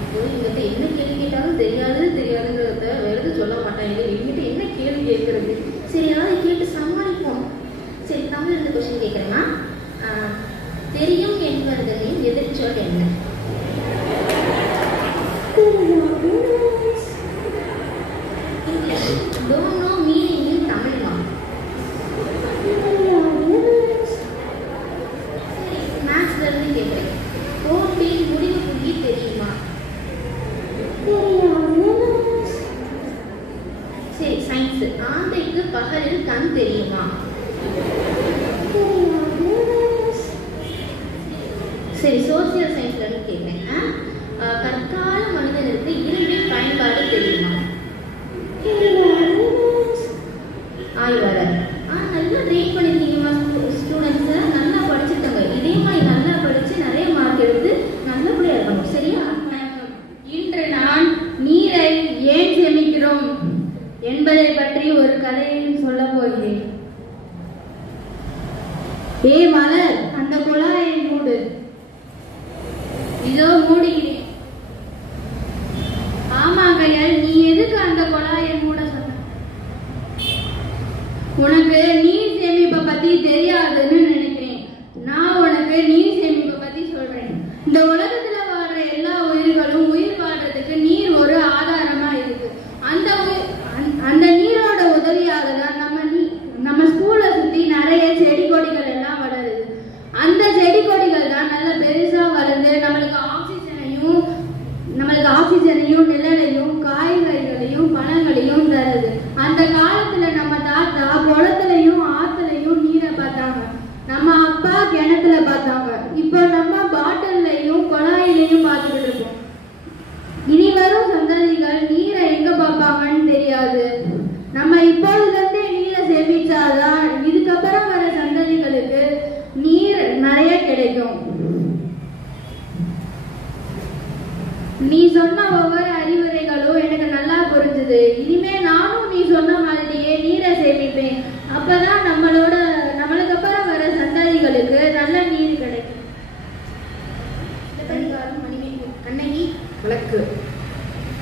இப்போ இவங்க என்ன கேள்வி கேட்டாலும் தெரியாது தெரியாதுங்கிறத வேறு எதுவும் சொல்ல மாட்டாங்க. எங்கிட்ட என்ன கேள்வி கேட்கறது? சரி, அதாவது கேட்டு சமாளிப்போம். சரி, தமிழ் இந்த கொஸ்டின் கேட்குறேம்மா. தெரியும் என்பவர்களின் எதிர்ச்சொல் என்ன? English. Don't know meaning in தமிழ்மா. மேத்ஸ்ல இருந்து கேட்குறேன். கோட்டின் முடிவு புள்ளி தெரியுமா? சரி, சயின்ஸ். ஆந்தைக்கு பகலில் கண் தெரியுமா? சரி, சோசியல் சயின்ஸ்ல இருந்து கேட்குறேன். கற்கால மனிதனுக்கு இரும்பின் பயன்பாடு தெரியுமா? ஆய்வாளர். நல்லா ட்ரெயின் பண்ணிருக்கீங்கம்மா ஸ்டூடெண்ட்ஸை. நல்லா படிச்சிருக்காங்க. இதே மாதிரி நல்லா படிச்சு நிறைய மார்க் எடுத்து நல்லபடியா இருக்கணும், சரியா? இன்று நான் நீரை ஏன் சேமிக்கிறோம் என்பதை பற்றி ஒரு கதையை சொல்ல போகிறேன். ஏ மலர், அந்த குழாயை மூடு. இதோ மூடுகிறேன். ஆமா கையல், நீ எதுக்கு அந்த குழாயை மூட சொன்ன? உனக்கு நீர் சேமிப்பை பத்தி தெரியாதுன்னு நினைக்கிறேன். நான் உனக்கு நீர் சேமிப்பை பத்தி சொல்றேன். இந்த உலகத்துல வாழ்ற எல்லா உயிர்களும் உயிர் வாழ்றதுக்கு நீர் ஒரு ஆதாரமா இருக்கு. அந்த நீரோட உதவியாக தான் நம்ம ஸ்கூலை சுத்தி நிறைய செடி கொடிகள் எல்லாம் வளருது. அந்த செடி கொடிகள் தான் நல்ல பெருசா வளர்ந்து நம்மளுக்கு ஆக்சிஜனையும் நிழலையும் காய்கறிகளையும் பழங்களையும் தருது. அந்த காலத்துல நம்ம தாத்தா குளத்துலையும் ஆத்துலையும் நீரை பார்த்தாங்க. நம்ம அப்பா கிணத்துல பார்த்தாங்க. இப்போ நம்ம பாட்டில்லையும் குழாயிலையும் பார்த்துக்கிட்டு இருக்கோம். இனி வரும் சந்ததிகள் நீரை எங்க பார்ப்பாங்கன்னு தெரியாது. நம்ம இப்போதுல இருந்தே நீரை சேமிச்சாதான் இதுக்கப்புறம் வர சந்ததிகளுக்கு நீர் நிறைய கிடைக்கும். நீ சொன்ன ஒவ்வொரு அறிவுரைகளும் எனக்கு நல்லா புரிஞ்சுது. இனிமே நானும் நீ சொன்ன மாதிரியே நீரை சேமிப்பேன். அப்பதான் நம்மளுக்கு அப்புறம் வர சந்ததிகளுக்கு நல்ல நீர் கிடைக்கும். கண்ணகி விளக்கு.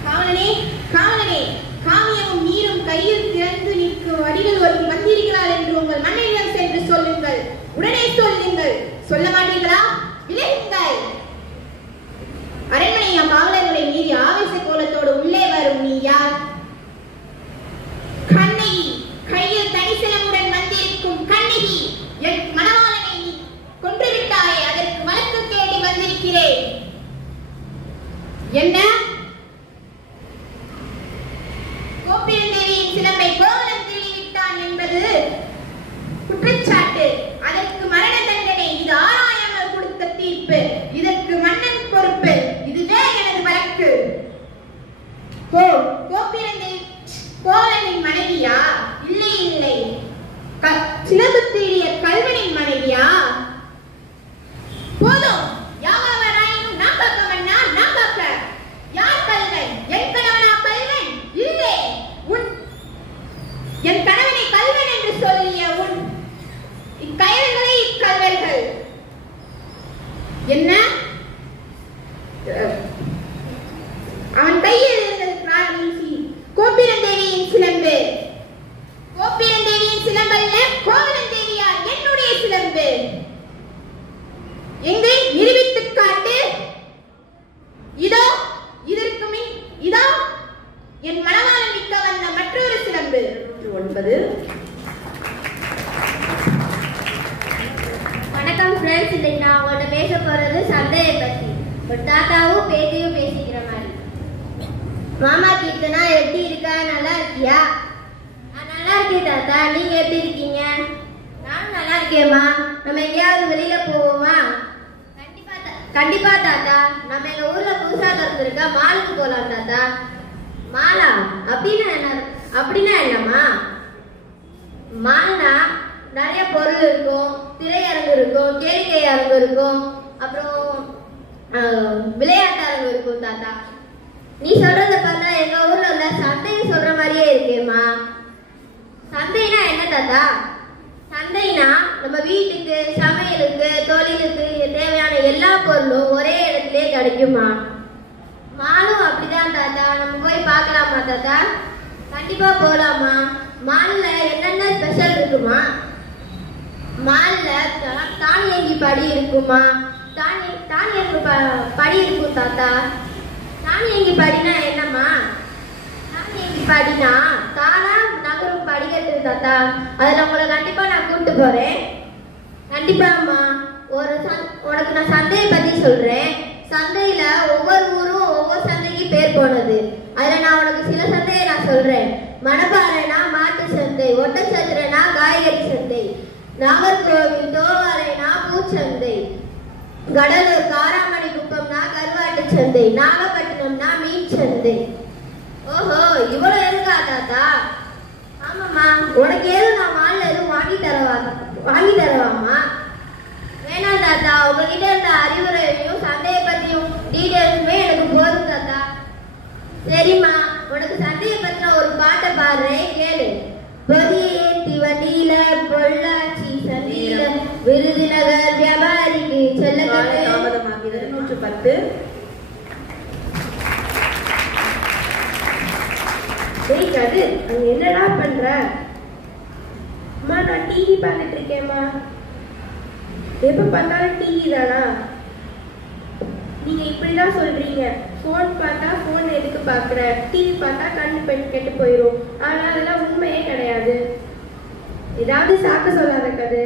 காவலனே காவலனே, காவியமும் நீரும் கையில் திறந்து நிற்கும் வடிவில் ஒரு வந்தீர்களால் என்று உங்கள் மனைவிடம் சென்று சொல்லுங்கள். உடனே சொல்லுங்கள். சொல்ல மாட்டீர்களா? விலகுங்கள். அரண்மனையா காவலர்களை மீறி ஆவேச கோலத்தோடு உள்ளே வரும் நீ யார்? கண்ணகி, கையில் தனிசிலமுடன் வந்திருக்கும் கண்ணகி, என் மணவாளனை நீ கொன்றுவிட்டாயே, அதற்கு வழக்கு தேடி வந்திருக்கிறேன். என்ன? கோபிரந்தேவியின் சிலம்பை கோவலன் திருடிவிட்டான் என்பது குற்றச்சாட்டு. அதற்கு மரண தண்டனை. இது ஆராயாமல் கொடுத்த தீர்ப்பு. இதற்கு மன்னன் பொறுப்பு. இதுவே எனது வழக்கு. கோபிரந்தேவி கோவலனின் மனைவியா? இல்லை இல்லை. சிலம்பு திருடிய கல்வனின் மனைவியா? போதும். யாவாவராயினும் நான் காக்க மன்னா, நான் காக்க. யார் கல்வன்? என் கணவனா கல்வன்? இல்லை. என் கணவனை கல்வன் என்று சொல்லிய உன் இக்கயவர்களே இக்கல்வர்கள். என்ன? அவன் கையில் இருந்தது கோபிரந்தேவியின் சிலம்பு. கோபிரந்தேவியின் சிலம்பல்ல, கோவலன் மாமா கீர்த்தனா எப்படி இருக்கா? நல்லா இருக்கியா? நான் நல்லா இருக்கேன் தாத்தா. நீங்க எப்படி இருக்கீங்க? நானும் நல்லா இருக்கேம்மா. நம்ம எங்கேயாவது வெளியில போவோமா? கண்டிப்பா தாத்தா. நம்ம எங்க ஊர்ல புதுசா திறந்துருக்க மாலுக்கு போலாம் தாத்தா. மாலா அப்படின்னா என்னம்மா? மால்னா நிறைய பொருள் இருக்கும், திரையரங்கு இருக்கும், கேளிக்கை அரங்கு இருக்கும், அப்புறம் விளையாட்டு அரங்கு இருக்கும் தாத்தா. நீ சொல்றத பார்த்தா எங்க ஊர்ல உள்ள சந்தையை சொல்ற மாதிரியே இருக்கேம்மா. சந்தைனா என்ன தாத்தா? சந்தைனா நம்ம வீட்டுக்கு, சமையலுக்கு, தொழிலுக்கு தேவையான எல்லா பொருளும் ஒரே இடத்துலயே கிடைக்குமா. மாலும் அப்படிதான் தாத்தா. நம்ம போய் பார்க்கலாமா தாத்தா? கண்டிப்பா போலாமா. மால்ல என்னென்ன ஸ்பெஷல் இருக்குமா? மால்ல தானியங்கி படி இருக்குமா? தானியங்கி படி இருக்கும் தாத்தா. தானியங்கி படினா என்னம்மா? தானியங்கி படினா தானா நகரும் படிக்கட்டு தாத்தா. அதுல உங்களை கண்டிப்பா நான் கூப்பிட்டு போறேன். கண்டிப்பாம்மா. உனக்கு நான் சந்தையை பத்தி சொல்றேன். சந்தையில ஒவ்வொரு ஊரும் ஒவ்வொரு சந்தைக்கு பேர் போனது. அதுல நான் உனக்கு சில சந்தையை நான் சொல்றேன். மணப்பாறைனா மாட்டு சந்தை, ஒட்டச்சத்திரனா காய்கறி சந்தை, நாகர்கோவில் தோவாரைனா பூச்சந்தை, கடலூர் காராமணி குப்பம்னா கருவாட்டு சந்தை, நாகப்பட்டினம்னா மீன் சந்தை. ஓஹோ, இவ்வளவு இருக்கா தாத்தா? ஆமாம்மா. உனக்கு ஏதும் நான் மால்ல எதுவும் வாங்கி தரவாமா? வேணாம் தாத்தா. உங்ககிட்ட இருந்த அறிவுரையும் சந்தையை பத்தியும் டீடைல்ஸுமே எனக்கு போதும் தாத்தா. சரிம்மா, உனக்கு சந்தையை பத்தின ஒரு பாட்டை பாடுறேன், கேளு. பொதியேத்தி வண்டியில பொள்ளாச்சி சந்தையில விருதுநகர் வியாபாரிக்கு செல்ல 210. கது அங்க என்னடா பண்ற? அம்மா, நான் டிவி பார்த்துட்டு இருக்கேம்மா. எப்ப பார்த்தாலும் டிவி தானா? நீங்க இப்படிதான் சொல்றீங்க. போன் பார்த்தா போன் எதுக்கு பாக்குற, டிவி பார்த்தா கண்ணு கெட்டு போயிடும். ஆனா அதெல்லாம் உண்மையே கிடையாது. ஏதாவது சாக்க சொல்லாத கது.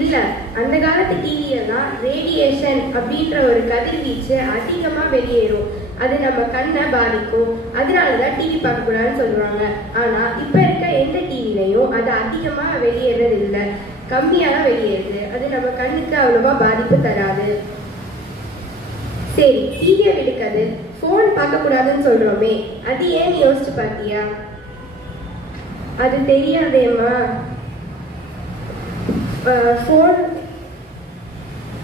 இல்ல, அந்த காலத்து டிவில தான் ரேடியேஷன் அப்படின்ற ஒரு கதிர்வீச்சு அதிகமா வெளியேறும். அது நம்ம கண்ணை பாதிக்கும். அதனாலதான் டிவி பார்க்க கூடாதுன்னு சொல்லுவாங்க. ஆனா இப்ப இருக்க எந்த டிவிலையும் அது அதிகமா வெளியேறது இல்லை, கம்மியாதான் வெளியேறுது. அது நம்ம கண்ணுக்கு அவ்வளவா பாதிப்பு தராது. சரி, டிவியை விடுக்காது, போன் பார்க்க கூடாதுன்னு சொல்றோமே, அது ஏன் யோசிச்சு பார்த்தியா? அது தெரியாதேம்மா. போன்,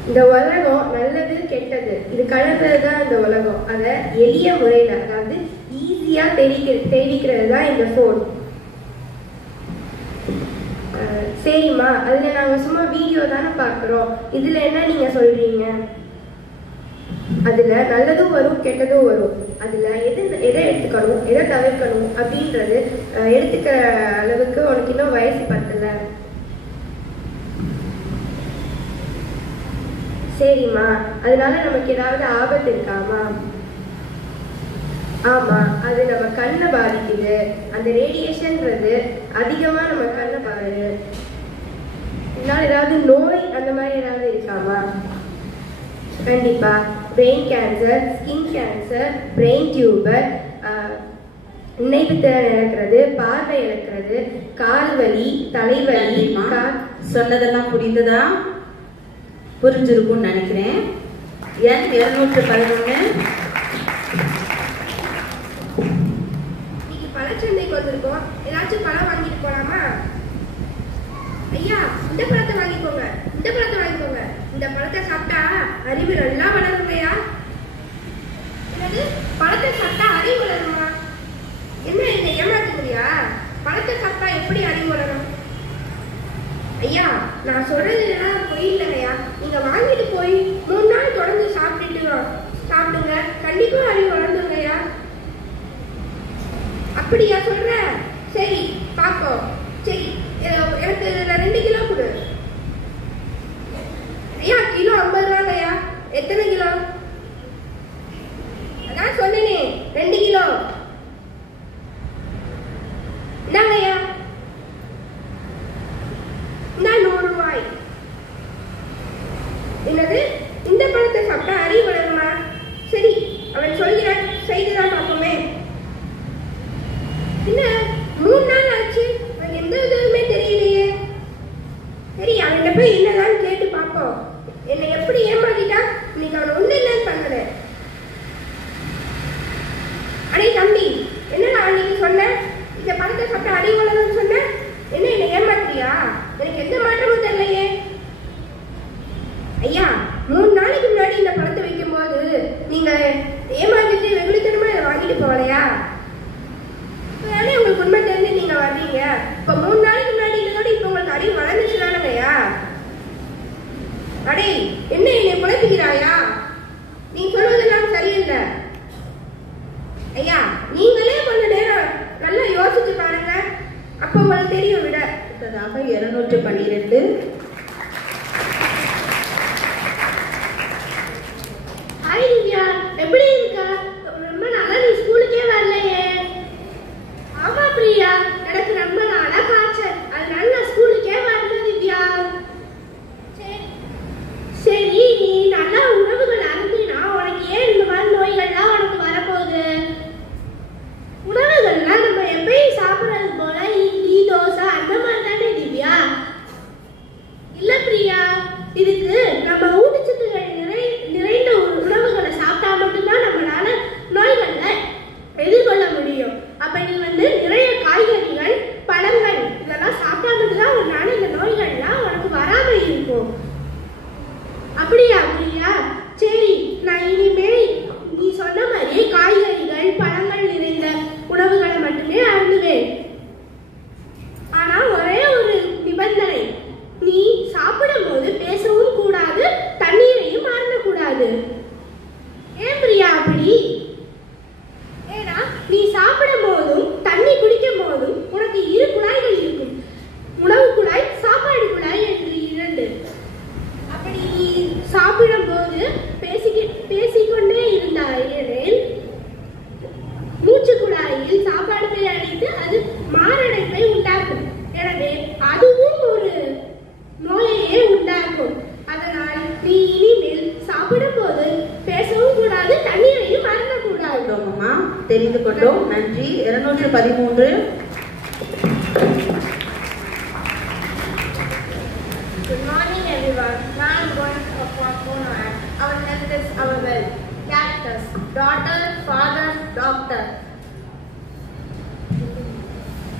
இந்த உலகம் நல்லது கெட்டது இது கலந்ததுதான் இந்த உலகம். அதை எளிய முறையில, அதாவது ஈஸியா தெரிவிக்கிறது தான் இந்த போன். சரிம்மா, அதுல நாங்க சும்மா வீடியோ தானே பாக்குறோம். இதுல என்ன நீங்க சொல்றீங்க? அதுல நல்லதும் வரும், கெட்டதும் வரும். அதுல எதை எடுத்துக்கணும், எதை தவிர்க்கணும் அப்படின்றது எடுத்துக்கிற அளவுக்கு உனக்கு இன்னும் வயசு பத்தல. சரிம்மா, அதனால நமக்கு ஏதாவது ஆபத்து இருக்காமா? ஆமா, அது நம்ம கண்ணை பாதிக்குது. அந்த ரேடியேஷன்ன்றது அதிகமா நம்ம கண்ணை பாருது. இதனால ஏதாவது நோய் அந்த மாதிரி ஏதாவது இருக்காமா? கண்டிப்பா. Brain cancer, skin cancer, brain tuber, நினைவு திறன் இழக்கிறது, பார்வை இழக்கிறது, கால் வலி, தலைவலி. சொன்னதெல்லாம் புரிந்ததா? புரிஞ்சிருக்கும்னு நினைக்கிறேன். எண் 211. நீங்க பழச்சந்தைக்கு வந்திருக்கோம், ஏதாச்சும் பழம் வாங்கிட்டு போலாமா? ஐயா, இந்த பழத்தை வாங்கிக்கோங்க, இந்த பழத்தை வாங்கிக்கோங்க. இந்த பழத்தை சாப்பிட்டா அறிவு நல்லா வளருமையா? என்னது, பழத்தை சாப்பிட்டா அறிவு வளருமா? என்ன என்ன ஏமாத்துறியா? பழத்தை சாப்பிட்டா எப்படி அறிவு வளரும்? ஐயா, நான் சொல்றதுலாம் பொய் இல்லையா? நீங்க வாங்கிட்டு போய் 3 நாள் தொடர்ந்து சாப்பிடுங்க, கண்டிப்பா அறிவு வளர்ந்துங்கய்யா. அப்படியா சொல்ற? சரி பாப்போம். சரி, எனக்கு 2 கிலோ கொடு. ஐயா, கிலோ 50 ரூபாங்கய்யா. எத்தனை கிலோ? அதான் சொன்னேனே, 2 கிலோ. இந்தாங்கய்யா, இந்த 100 ரூபாய். என்னது, இந்த பழத்தை சாப்பிட்டா அறிவு வளருமா? சரி, அவன் சொல்கிறான், செய்துதான் பார்ப்போமே. என்ன 3 நாள் ஆச்சு, எந்த இதுவுமே தெரியலையே. சரி, அவன்கிட்ட போய் என்னதான் கேட்டு பார்ப்போம். என்னை எப்படி ஏமாத்திட்டா, இன்னைக்கு அவன் ஒண்ணு இல்லைன்னு பண்ணல. அடே தம்பி, என்னடா அன்னைக்கு சொன்ன இந்த பழத்தை சாப்பிட்ட அடி வளரும்னு சொன்ன, என்ன என்னை ஏமாத்தியா? எனக்கு எந்த மாற்றமும் தெரியலையே. ஐயா, 3 நாளைக்கு முன்னாடி இந்த பழத்தை வைக்கும் போது நீங்க ஏமாத்திட்டு வெகுளித்தனமா இதை வாங்கிட்டு போகலையா? வேணே உங்களுக்கு உண்மை தெரிஞ்சு நீங்க வர்றீங்க. இப்ப 3 நாளைக்கு முன்னாடி இருந்ததோட இப்ப உங்களுக்கு அடி வளர்ந்துச்சுதானுங்கய்யா. அடே, என்ன என்னை குழப்பிக்கிறாயா? நீ சொல்வதெல்லாம் சரியில்லை. ஐயா, நீங்களே கொஞ்ச நேரம் நல்லா யோசிச்சு பாருங்க, அப்ப உங்களுக்கு தெரியும் விட. 212. ஹாய் திவ்யா, எப்படி இருக்க? ரொம்ப நாளா நீ ஸ்கூலுக்கே வரலையே. ஆமா பிரியா, எனக்கு ரொம்ப நாளா காய்ச்சல், அதனால நான் ஸ்கூலுக்கே வரல திவ்யா. சரி, நீ நல்லா உணவுகள் அருந்தினா உனக்கு ஏன் இந்த மாதிரி நோய்கள்லாம் உனக்கு வரப்போகுது? உணவுகள்லாம் நம்ம எப்பயும் சாப்பிட்றது போல இட்லி தோசை அந்த மாதிரி தானே திவ்யா? இல்ல பிரியா, இதுக்கு நம்ம ஊட்டச்சத்துக்கள் நிறைந்த உணவுகளை சாப்பிட்டா மட்டும்தான் நம்மளால நோய்களை எதிர்கொள்ள முடியும். அப்ப நீ நிறைய காய்கறிகள் பழங்கள் இதெல்லாம் சாப்பிட்டா மட்டும்தான் உன்னால இந்த நோய்கள்லாம் உனக்கு வராம இருக்கும். அப்படியா பிரியா? சரி, நான் இனிமேல் நீ சொன்ன மாதிரி காய்கறிகள் பழங்கள் நிறைந்த உணவுகளை மட்டுமே அருந்துவேன். ஆனா ஒரே ஒரு நிபந்தனை, நீ சாப்பிடும் போது பேசவும் கூடாது, தண்ணீரையும் அருந்தக்கூடாது. ஏன் பிரியா அப்படி? ஏன்னா நீ சாப்பிடும் போதும் தண்ணி குடிக்கும் போதும் உனக்கு 2 குழாய்கள் இருக்கும். உணவு குழாய், சாப்பாடு குழாய் என்று 2. அப்படி நீ சாப்பிடும் போது பேசிக்கொண்டே இருந்தால் மூச்சு குழாயில் சாப்பாடு போய் அடைத்து அது மாரடைப்பை உண்டாக்கும். எனவே அதுவும் ஒரு நோயையே உண்டாக்கும். அதனால் நீ இனிமேல் சாப்பிடும் போது பேசவும் கூடாது, தண்ணீரையும் அருந்தக்கூடாது. அம்மா, தெரிந்து கொண்டோம். நன்றி. 213. Good morning everyone. Now I'm going to perform our next is our well. Characters: daughter, father, doctor.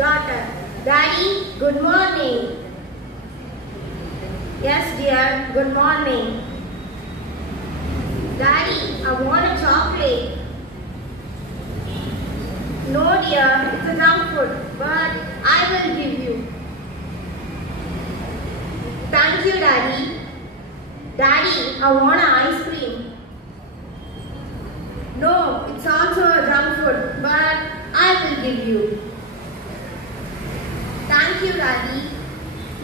Daughter: Daddy, good morning. Yes dear, good morning. Daddy, I want a chocolate. No dear, it's a junk food, but I will give you. Thank you, Daddy. Daddy, I want an ice cream. No, it's also a junk food, but I will give you. Thank you, Daddy.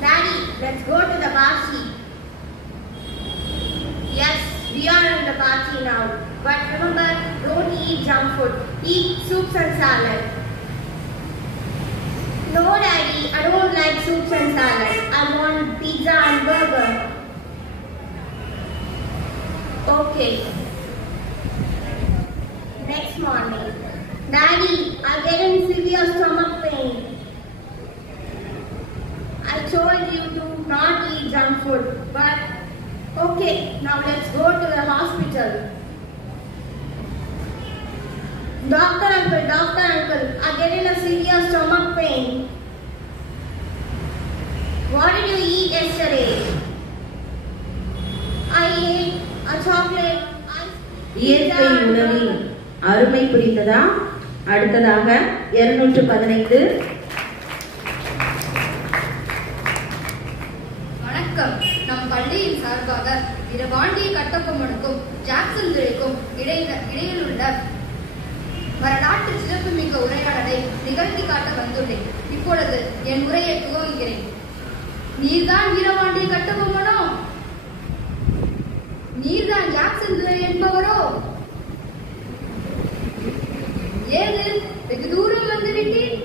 Daddy, let's go to the party. Yes, we are in the party now. But remember, don't eat junk food. Eat soups and salad. No, Daddy, I don't like soups and salad. I want pizza and burger. Okay. Next morning. Daddy, I'm getting severe stomach pain. I told you to not eat junk food, but okay, now let's go to the hospital. Doctor uncle, I'm getting a severe stomach pain. What did you eat yesterday? I ate a chocolate. இயற்கை உணவின் அருமை புரிந்ததா? அடுத்ததாக 215. வணக்கம். நம் பள்ளியின் சார்பாக வீரபாண்டிய கட்டபொம்மனுக்கும் ஜாக்சன் துரைக்கும் இடையில் உள்ள வரலாற்று சிறப்புமிக்க உரையாடலை நிகழ்த்தி காட்ட வந்துள்ளேன். இப்பொழுது என் உரையை துவங்குகிறேன். நீர்தான் வீரபாண்டிய கட்டபொம்மனோ? நீர்தான் ஜாக்சன் துரை என்பவரோ? ஏது வெகு தூரம் வந்துவிட்டேன்?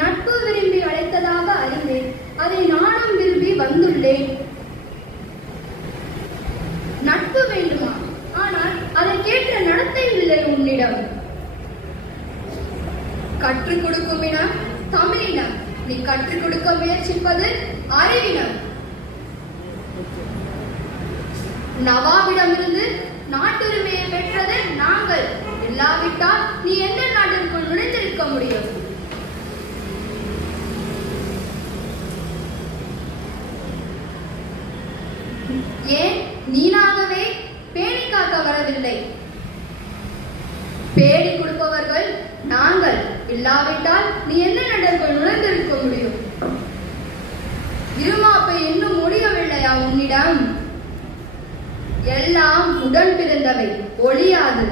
நட்பு விரும்பி அழைத்ததாக அறிந்தேன். அதை நானும் விரும்பி வந்துள்ளேன். நட்பு வேண்டுமா? ஆனால் அதை கேட்ட கற்றுக் கொடுக்கும் இனம் தமிழினம். நீ கற்றுக் கொடுக்க முயற்சிப்பது அறிவினம். நவாபிடமிருந்து நாட்டுரிமையை பெற்றது நாங்கள். இல்லாவிட்டால் நீ எந்த நாட்டிற்குள் நுழைந்திருக்க முடியும்? ஏன் நீனாகவே பேணி காக்க வரவில்லை? பேடி கொடுப்பவர்கள் நாங்கள். இல்லாவிட்டால் நீ எந்த நாட்டிற்குள் நுழைந்திருக்க முடியும்? இருமாப்பை இன்னும் முடியவில்லையா உன்னிடம்? எல்லாம் உடன் பிறந்தவை, ஒழியாது.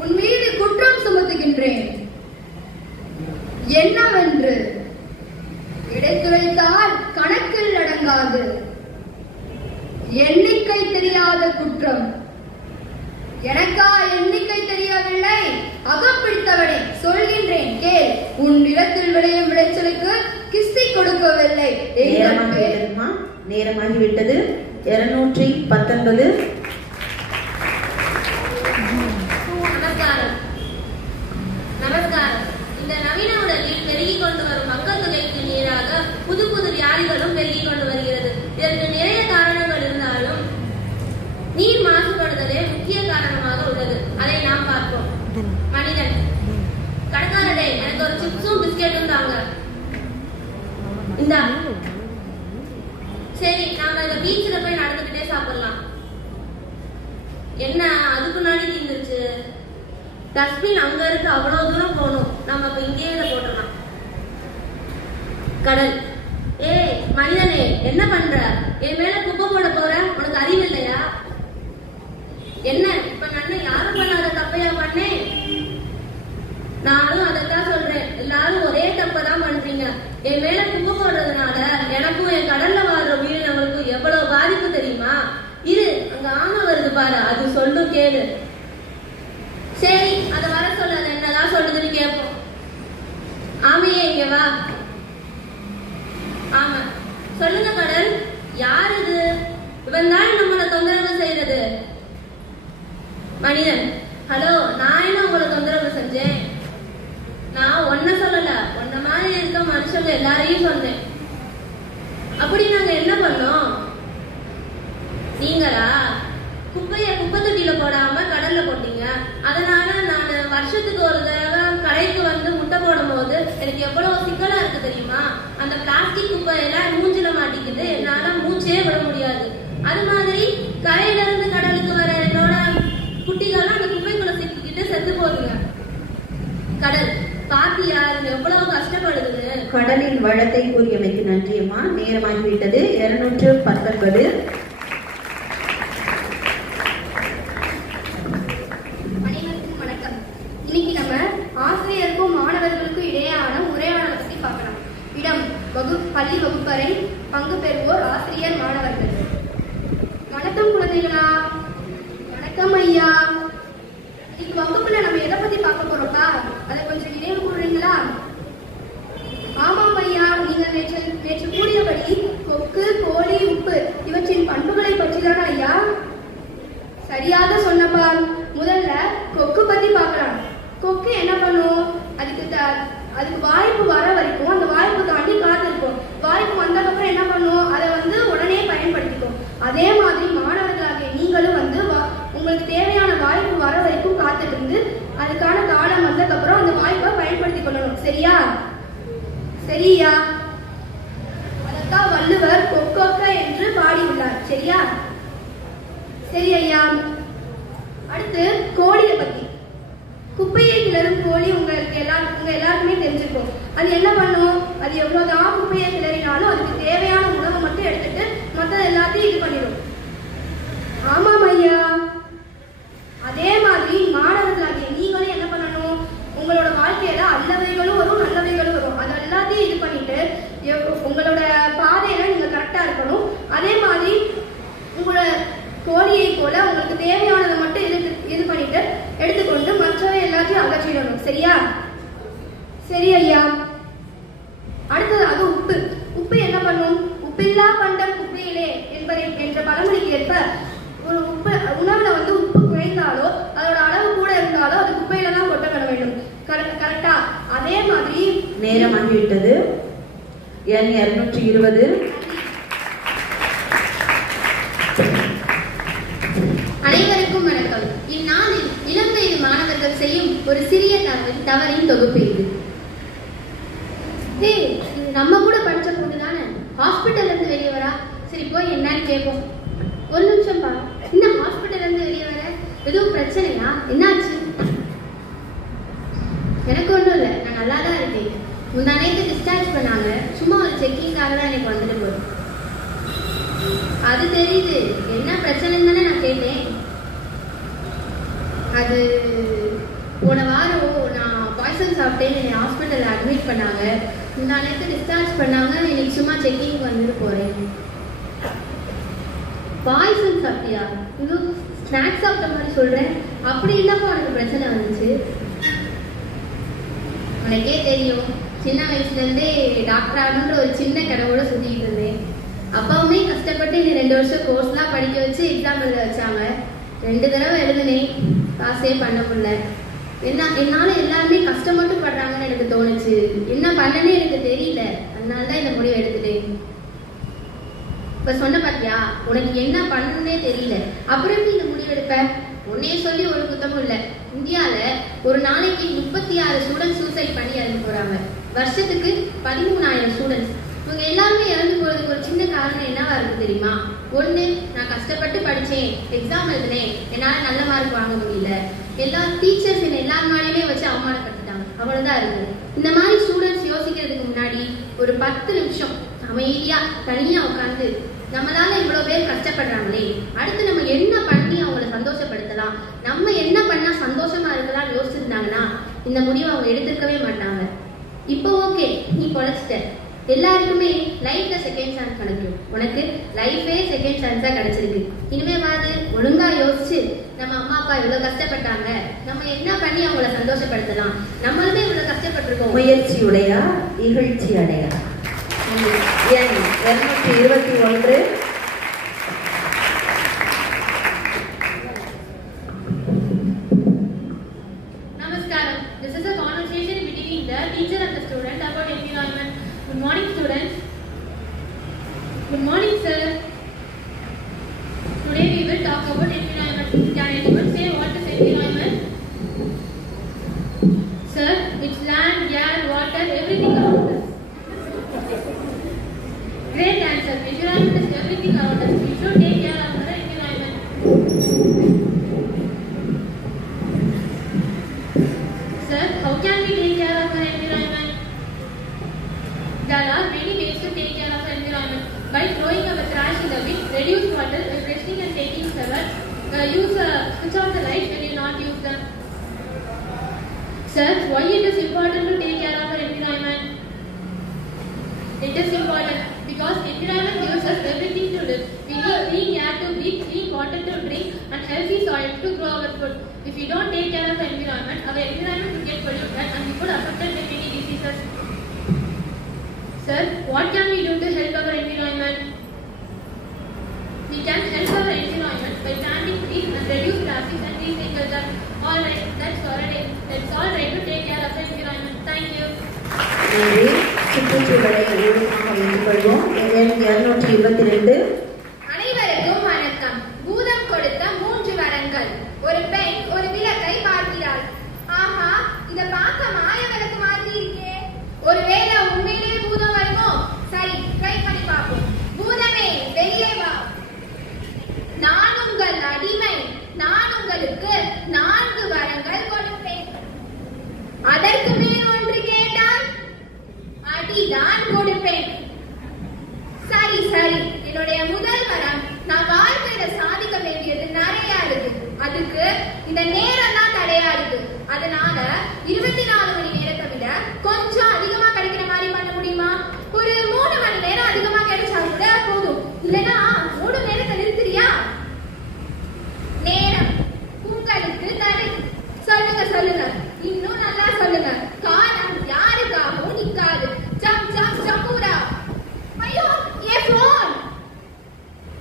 உன் மீது குற்றம் சுமத்துகின்றேன். என்னவென்று இடைத்துரைத்தால் கணக்கில் அடங்காது. எண்ணிக்கை தெரியாத குற்றம். எனக்கா எண்ணிக்கை தெரியவில்லை? அகப்பிடித்தவனே, சொல்கின்றேன் கேள். உன் நிலத்தில் விளையும் விளைச்சலுக்கு கிஸ்தி கொடுக்கவில்லை. நேரமாகிவிட்டது. 219. நமஸ்காரம். நமஸ்காரம். இந்த நவீன உலகில் பெருகிக் கொண்டு வரும் மக்கள் தொகைக்கு நேராக புது புது வியாதிகளும் பெருகிக் கொண்டு வருகிறது. இதற்கு நிறைய காரணங்கள் இருந்தாலும் நீர் மாசுபடுதலே முக்கிய காரணமாக உள்ளது. அதை நாம் பார்ப்போம். மனிதன் கடைக்காரரே, எனக்கு ஒரு சிப்ஸும் பிஸ்கெட்டும் தாங்க. இந்தா. சரி, நாம இந்த பீச்ல போய் நடந்துகிட்டே சாப்பிடலாம். என்ன அதுக்கு முன்னாடி தீர்ந்துருச்சு? டஸ்ட்பின் அங்க இருக்கு, அவ்வளவு தூரம் போகணும். நம்ம இப்ப இங்கேயே இதை போட்டுடலாம். கடல். ஏய் மனிதனே, என்ன பண்ற? என் மேல குப்பை போட போற? உனக்கு அறிவு இல்லையா? என்ன இப்ப நான் யாரும் பண்ணாத தப்பையா பண்ணேன்? நானும் அதைத்தான் சொல்றேன். எல்லாரும் ஒரே தப்பதான் பண்றீங்க. என் மேல குப்பை போடுறதுனால எனக்கும் என் கடல்ல வாழ்ற உயிரினங்களுக்கும் எவ்வளவு பாதிப்பு தெரியுமா? இரு, அங்க ஆமை வருது பாரு, அது சொல்லும் கேளு. சரி, அத வர சொல்ல, அது என்னதான் சொல்லுதுன்னு கேட்போம். ஆமையே இங்க வா. ஆமா, சொல்லுங்க கடல், யார் இது? இவன் தான் நம்மளை தொந்தரவு செய்யறது. மனிதன். ஹலோ, நான் என்ன உங்களை தொந்தரவு செஞ்சேன்? நான் ஒன்ன சொல்லல, ஒன்ன மாதிரி இருக்க மனுஷங்க எல்லாரையும் சொன்னேன். அப்படி நாங்க என்ன பண்ணோம்? நீங்களா குப்பைய குப்பை தொட்டியில போடாம கடல்ல போட்டீங்க. அதனால நான் வருஷத்துக்கு ஒரு தடவை கடைக்கு வந்து முட்டை போடும் போது எனக்கு எவ்வளவு சிக்கலா இருக்கு தெரியுமா? அந்த பிளாஸ்டிக் குப்பையெல்லாம் மூஞ்சில மாட்டிக்கிட்டு என்னால மூச்சே விட முடியாது. அது மாதிரி கரையில இருந்து கடலுக்கு வர என்னோட குட்டிகள்லாம் அந்த குப்பைக்குள்ள சிக்கிக்கிட்டு செத்து போகுதுங்க. கடல் பாத்தியா எவ்வளவு கஷ்டப்படுது? கடலின் வளத்தை கூறியமைக்கு நன்றியம்மா. நேரமாகிவிட்டது. 219. அனைவருக்கும் வணக்கம். இன்னைக்கு நம்ம ஆசிரியருக்கும் மாணவர்களுக்கும் இடையேயான உரையாடலை பத்தி பார்க்கலாம். இடம் பள்ளி வகுப்பறை. பங்கு பெறுவோர் ஆசிரியர், மாணவர்கள். வணக்கம் குழந்தைகளா. வணக்கம் ஐயா. இன்னைக்கு வகுப்புல நம்ம எதை பத்தி பார்க்க போறோம்ப்பா? அதை கொஞ்சம் நினைவு கூறுறீங்களா? ஆமாம் ஐயா, நீங்க நேற்று கூறியபடி கொக்கு, கோழி, உப்பு இவற்றின் பண்புகளை பற்றி தானே ஐயா? சரியாக சொன்னப்பா. முதல்ல கொக்கு பத்தி பார்க்கலாம். கொக்கு என்ன பண்ணும்? அதுக்கு வாய்ப்பு வர வரைக்கும் அந்த வாய்ப்பு தாண்டி காத்திருக்கும். வாய்ப்பு வந்ததுக்கப்புறம் என்ன பண்ணும்? அதை உடனே பயன்படுத்திக்கும். அதே மாதிரி மாணவர்களாகிய நீங்களும் உங்களுக்கு தேவையான வாய்ப்பு வர வரைக்கும் காத்துட்டு இருந்து அதுக்கான காலம் வந்ததுக்கப்புறம் அந்த வாய்ப்பை பயன்படுத்தி கொள்ளணும். சரியா? சரியா? அதற்காக வள்ளுவர் கொக்கொக்க என்று பாடியுள்ளார். சரியா? சரி ஐயா. அடுத்து கோழியை பத்தி. குப்பையை கிளறும் கோழி உங்க எல்லாருக்குமே தெரிஞ்சிருக்கும். அது என்ன பண்ணும்? அது எவ்வளவுதான் குப்பையை கிளறினாலும் அதுக்கு தேவையான உணவை மட்டும் எடுத்துட்டு மற்ற எல்லாத்தையும் இது பண்ணிடும். ஆமாம் ஐயா. அதே மாதிரி மாணவர்களாகிய நீங்களும் என்ன பண்ணணும்? உங்களோட வாழ்க்கையில நல்லவைகளும் வரும், நல்லவைகளும் வரும். அது எல்லாத்தையும் இது பண்ணிட்டு உங்களோட பாதையில நீங்க கரெக்டா இருக்கணும். அதே மாதிரி உங்களோட கோழியை போல உங்களுக்கு தேவையானதை மட்டும் இது பண்ணிட்டு எடுத்துக்கொண்டு மற்றவை எல்லாத்தையும் அகற்றிடணும். சரியா? சரி ஐயா. அடுத்ததாக உப்பு. உப்பு என்ன பண்ணும்? உப்பில்லா பண்டம் குப்பையிலே என்ற பழமொழிக்கு ஏற்ப ஒரு உணவுல உப்பு குறைந்தாலோ அதோட அளவு கூட இருந்தாலோ அது குப்பையில தான் கொட்டப்பட வேண்டும். கரெக்டா? நேரமாகிவிட்டது. எண் 220. அனைவருக்கும் வணக்கம். இந்நாளில் இளம் வயது மாணவர்கள் செய்யும் ஒரு சிறிய தவறின் தொகுப்பு இது. நம்ம கூட படிச்ச பொண்ணு தானே, ஹாஸ்பிட்டல்ல இருந்து வெளியே வரா. சரி போய் என்னன்னு கேட்போம். ஒரு நிமிஷம் பா, என்ன ஹாஸ்பிட்டல்ல இருந்து வெளியே வர? எதுவும் பிரச்சனையா? என்னாச்சு? எனக்கு ஒன்றும் இல்லை, நான் நல்லா தான் இருக்கேன். முந்தா நேரத்தை டிஸ்சார்ஜ் பண்ணாங்க, சும்மா ஒரு செக்கிங்காக தான் எனக்கு வந்துட்டு போகுது. அது தெரியுது, என்ன பிரச்சனைன்னு தானே நான் கேட்டேன். அது போன வாரம் நான் பாய்சன் சாப்பிட்டேன், என்னை ஹாஸ்பிட்டலில் அட்மிட் பண்ணாங்க. முந்தா நேரத்தை டிஸ்சார்ஜ் பண்ணாங்க, இன்னைக்கு சும்மா செக்கிங் வந்துட்டு போகிறேன். பாய்சன் சாப்பிட்டியா? இது ஸ்நாக்ஸ் சாப்பிட்ட மாதிரி சொல்கிறேன். அப்படி இல்லப்போ உனக்கு பிரச்சனை வந்துச்சு. உனக்கே தெரியும், சின்ன வயசுலேருந்தே டாக்டர் ஆகணுன்ற ஒரு சின்ன கனவோட சுற்றிக்கிட்டு இருந்தேன். அப்பாவுமே கஷ்டப்பட்டு இந்த 2 வருஷம் கோர்ஸ்லாம் படிக்க வச்சு எக்ஸாம் எழுத வச்சாங்க. 2 தடவை எழுதுனேன், பாஸே பண்ண முடியல. என்னால் எல்லாருமே கஷ்டப்பட்டு படுறாங்கன்னு எனக்கு தோணுச்சு. என்ன பண்ணனே எனக்கு தெரியல. அதனால தான் இந்த முடிவை எடுத்துட்டேன். இப்போ சொன்ன பார்த்தியா, உனக்கு என்ன பண்ணணுன்னே தெரியல, அப்புறம் எப்படி இந்த முடிவு எடுப்ப? உன்னைய சொல்லி ஒரு குத்தமும் இல்லை. இந்தியாவில் ஒரு நாளைக்கு 36 ஸ்டூடெண்ட்ஸ் சூசைட் பண்ணி இறந்து போகிறாங்க. வருஷத்துக்கு 13,000 ஸ்டூடெண்ட்ஸ். இவங்க எல்லாருமே இறந்து போகிறதுக்கு ஒரு சின்ன காரணம் என்னவா இருக்கு தெரியுமா? ஒன்று, நான் கஷ்டப்பட்டு படித்தேன், எக்ஸாம் எழுதினேன், என்னால் நல்ல மார்க் வாங்க முடியல. எல்லா டீச்சர்ஸ் என்னை எல்லாருமாலையுமே வச்சு அவமானப்படுத்திட்டாங்க. அவ்வளோதான் இருக்கு. இந்த மாதிரி ஸ்டூடெண்ட்ஸ் யோசிக்கிறதுக்கு முன்னாடி ஒரு 10 நிமிஷம் அமைதியாக தனியாக உட்காந்து, நம்மளால இவ்வளவு பேர் கஷ்டப்படுறாங்களே, அடுத்து நம்ம என்ன பண்ணி அவங்கள சந்தோஷப்படுத்தலாம், நம்ம என்ன பண்ணா சந்தோஷமா இருக்கலாம் யோசிச்சிருந்தாங்கன்னா இந்த முடிவை அவங்க எடுத்துக்கவே மாட்டாங்க. இப்போ ஓகே, நீ பொழைச்சிட்ட, எல்லாருக்குமே லைஃப்ல செகண்ட் சான்ஸ் கிடைக்கும். உனக்கு லைஃபே செகண்ட் சான்ஸா கிடைச்சிருக்கு. இனிமே வாது ஒழுங்கா யோசிச்சு, நம்ம அம்மா அப்பா இவ்வளவு கஷ்டப்பட்டாங்க, நம்ம என்ன பண்ணி அவங்கள சந்தோஷப்படுத்தலாம், நம்மளுமே இவ்வளவு கஷ்டப்பட்டிருக்கோம். முயற்சியுடையா இகழ்ச்சி அடையா? எண் 221. Namaskaram. This is a conversation between the teacher and the student about environment. Good morning, students. Good morning, sir. Today we will talk about environment. Can anyone say what is environment? Sir, it's land, air, water, everything around us. Great answer. Environment is everything around us. We should take care of our environment. Sir, how can we take care of our environment? There are many ways to take care of our environment. By throwing our trash in the bin, reduce water, by brushing and taking showers, switch off the lights when you not use them. Sir, why it is important to take care of our environment? It is important because environment gives us everything to live. We need clean air to breathe, clean water to drink, and healthy soil to grow our food. If we don't take care of our environment will get polluted and we could affected by many diseases. Sir, what can we do to help our environment? We can help our environment by planting trees and reduce plastic and recycle them. Alright, that's all right to take care of the environment. Thank you. நன்றி. சுற்றுச்சூழலை ஊடகமாக வைத்துக் கொள்வோம். எண் 222. அனைவருக்கும் வணக்கம். பூதம் கொடுத்த 3 வரங்கள். ஒரு பெண் ஒரு விளக்கை பார்க்கிறாள். ஆஹா, இத பார்க்க மாய விளக்கு மாதிரி இருக்கே. ஒருவேளை உண்மையிலேயே பூதம் வருமோ? சரி, ட்ரை பண்ணி பார்ப்போம். பூதமே, வெளியே வா. நான் உங்கள் அடிமை. நான் உங்களுக்கு 4 வரங்கள் கொடுப்பேன். அதற்கு மேல் ஒன்று கேட்டால் அடிதான் கொடுப்பேன். சரி சரி, என்னுடைய முதல் வரம், நான் வாழ்க்கையில சாதிக்க வேண்டியது நிறைய இருக்கு. அதுக்கு இந்த நேரம் தான் தடையா இருக்கு. அதனால 24 மணி நேரத்தை விட கொஞ்சம் அதிகமா கிடைக்கிற மாதிரி பண்ண முடியுமா? ஒரு 3 மணி நேரம் அதிகமா கிடைச்சா கூட போதும். இல்லைன்னா 3 நேரத்தை நிறுத்துறியா? நேரம் உங்களுக்கு தடை. சொல்லுங்க சொல்லுங்க, இன்னும் நல்லா சொல்லுங்க. காலம் யாருக்காகவும் நிக்காது. ஜம் ஜம் ஜம்பூரா. ஐயோ, என் போன்.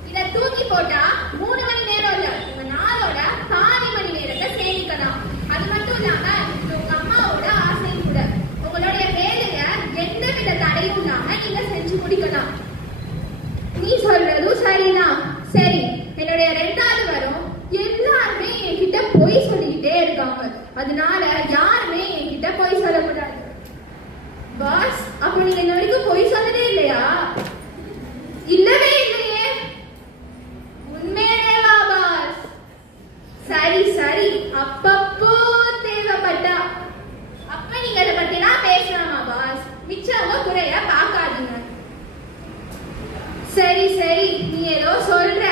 இத தூக்கி போட்டா 3 மணி நேரம் இல்ல, உங்க நாளோட பாதி மணி நேரத்தை சேமிக்கலாம். அது மட்டும் இல்லாம உங்க அம்மாவோட ஆசை தூக்கிட்டே இருக்காங்க. அதனால யாருமே என்கிட்ட பொய் சொல்லக்கூடாது. பாஸ், அப்ப நீங்க இந்த வரைக்கும் பொய் சொன்னதே இல்லையா? இல்லவே இல்லையே. உண்மையிலேவா பாஸ்? சரி சரி, அப்பப்போ தேவைப்பட்டா அப்ப நீங்க அதை பத்திலாம் பேசலாமா பாஸ்? மிச்சவங்க குறைய பார்க்காதீங்க. சரி சரி, நீ ஏதோ சொல்ற.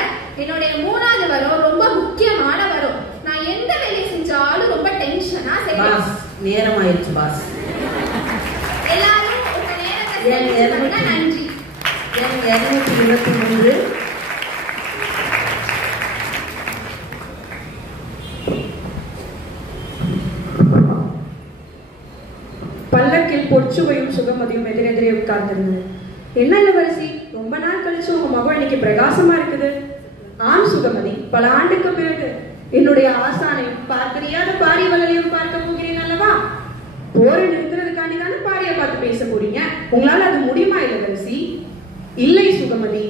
என்னுடைய 3வது வரம் ரொம்ப முக்கியமான வரம். நான் எந்த வேலையை செஞ்சாலும் ரொம்ப டென்ஷனா செய்வேன். நேரம் ஆயிடுச்சு பாஸ். எல்லாரும் உங்க நேரத்தை நன்றி. 223 பல்லக்கில் பொற்சுவையும் சுகமதியும் எதிரெதிரே உட்கார்ந்திருந்தது. என்ன இளவரசி, ரொம்ப நாள் கழிச்சு உங்க மகள் இன்னைக்கு பிரகாசமா இருக்குது. ஆம் சுகமதி, பல ஆண்டுக்கு பிறகு என்னுடைய ஆசானையும் பார்த்தறியாத பாரியவர்களையும் பார்க்க போகிறேன் அல்லவா? போரை நிறுத்துறதுக்காண்டி தானே பாரிய பார்த்து பேச போறீங்க. உங்களால அது முடியுமா இளவரசி? இல்லை சுகமதி,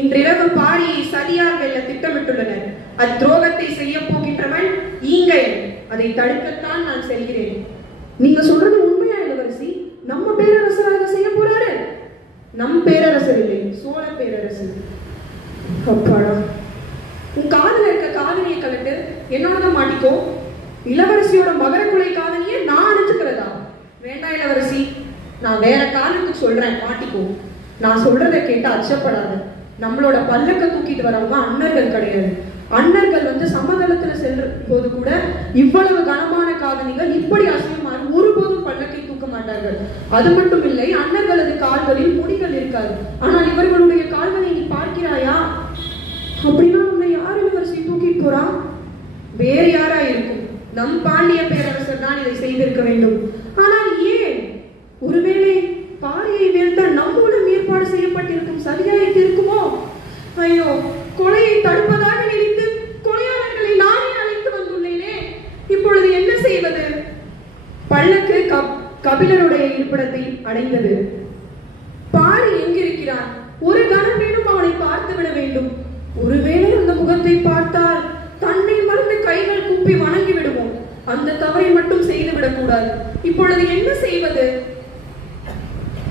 இன்றிரவு பாரியை சதியாக வெல்ல திட்டமிட்டுள்ளனர். அத்துரோகத்தை செய்ய போகின்றவன் ஈங்கையன். அதை தடுக்கத்தான் நான் செல்கிறேன். நீங்க சொல்றது உண்மையா இளவரசி? நம்ம பேரரசராக செய்ய போறாரு? நம் பேரரசர் இல்லை, சோழ பேரரசர். அப்பாடா, உன் காதல இருக்க காதலியை கலட்டு என்னோட மாட்டிக்கோ. இளவரசியோட மகர குலை காதலியை நான் அனுச்சுக்கிறதா? வேண்டாம் இளவரசி, நான் வேற காரணத்துக்கு சொல்றேன், மாட்டிக்கோ. நான் சொல்றதை கேட்டு அச்சப்படாத. நம்மளோட பல்லக்க தூக்கிட்டு வரவங்க அண்ணர்கள் கிடையாது. அண்ணர்கள் சமதளத்துல செல்ற போது கூட இவ்வளவு கனமான காதலிகள் இப்படி அசையுமாறு ஒருபோதும் பல்லக்கை தூக்க மாட்டார்கள். அது மட்டும் இல்லை, அண்ணர்களது கால்களில் முடிகள் இருக்காது. ஆனால் இவர்களுடைய கால்களை நீ பார்க்கிறாயா? அப்படின்னா நம்மளை யார் இளவரசி தூக்கிட்டு போறா? வேறு யாரா இருக்கும்? நம் பாண்டிய பேரரசர் தான் இதை செய்திருக்க வேண்டும். ஆனால் ஏன்? ஒருவேளை பாரியை வீழ்த்த நம்மூலம் ஏற்பாடு செய்யப்பட்டிருக்கும் சதியாய்க்கு இருக்குமோ? ஐயோ, கொலையை தடுப்பதாக நினைத்து கொலையாளர்களை நானே அழைத்து வந்துள்ளேனே. இப்பொழுது என்ன செய்வது? பல்லக்கு கபிலருடைய இருப்பிடத்தை அடைந்தது. பாரி எங்கிருக்கிறான்? ஒரு கணம் வேணும் அவனை பார்த்து விட வேண்டும். ஒருவேளை அந்த முகத்தை பார்த்தால் தன்னை மறந்து கைகள் கூப்பி வணங்கி விடுவோம். அந்த தவறை மட்டும் செய்து விடக்கூடாது. இப்பொழுது என்ன செய்வது?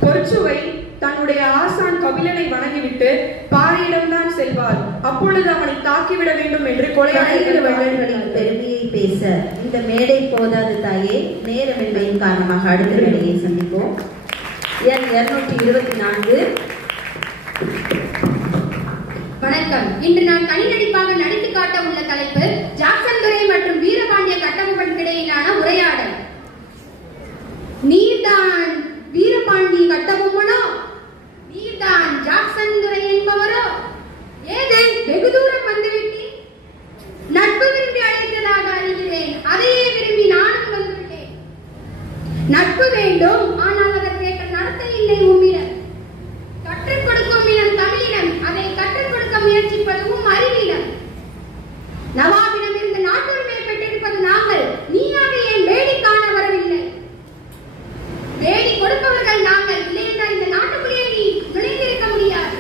பொற்சுவை தன்னுடைய ஆசான் கபிலனை வணங்கிவிட்டு பாரியிடம்தான் செல்வார். அப்பொழுது அவனை தாக்கிவிட வேண்டும் என்று கொலையாளர்களின் பெருமையை பேச இந்த மேடை போதாது தாயே. நேரமின்மையின் காரணமாக அடுத்த மேடையை சந்திப்போம். எண் 224. வணக்கம். இன்று நான் கனிநடிப்பாக நடித்து காட்ட உள்ள தலைப்பு ஜாக்சன் துரை மற்றும் வீரபாண்டிய கட்டபொம்மனுக்கிடையிலான உரையாடல். நீர்தான் வீரபாண்டிய கட்டபொம்மனோ, நீர்தான் ஜாக்சன் துரை என்பவரோ? ஏதே வெகு தூரம் வந்துவிட்டேன். நட்பு விரும்பி அழைத்ததாக அறிகிறேன். அதையே விரும்பி நானும் வந்துவிட்டேன். நட்பு வேண்டும், ஆனால் அதற்கேற்ற நடத்தை இல்லை உம்மிடம். கற்றுக் கொடுக்கும் இனம் தமிழினம், அதை கற்றுக் கொடுக்க முயற்சிப்பதும் அறிவிடம். நவாபிடம் இருந்து நாட்டுரிமை பெற்றிருப்பது நாங்கள். நீயாக ஏன் வேடி காண வரவில்லை? வேடி கொடுப்பவர்கள் நாங்கள். இல்லை என்றால் இந்த நாட்டுக்குள்ளே நீ நுழைந்திருக்க முடியாது.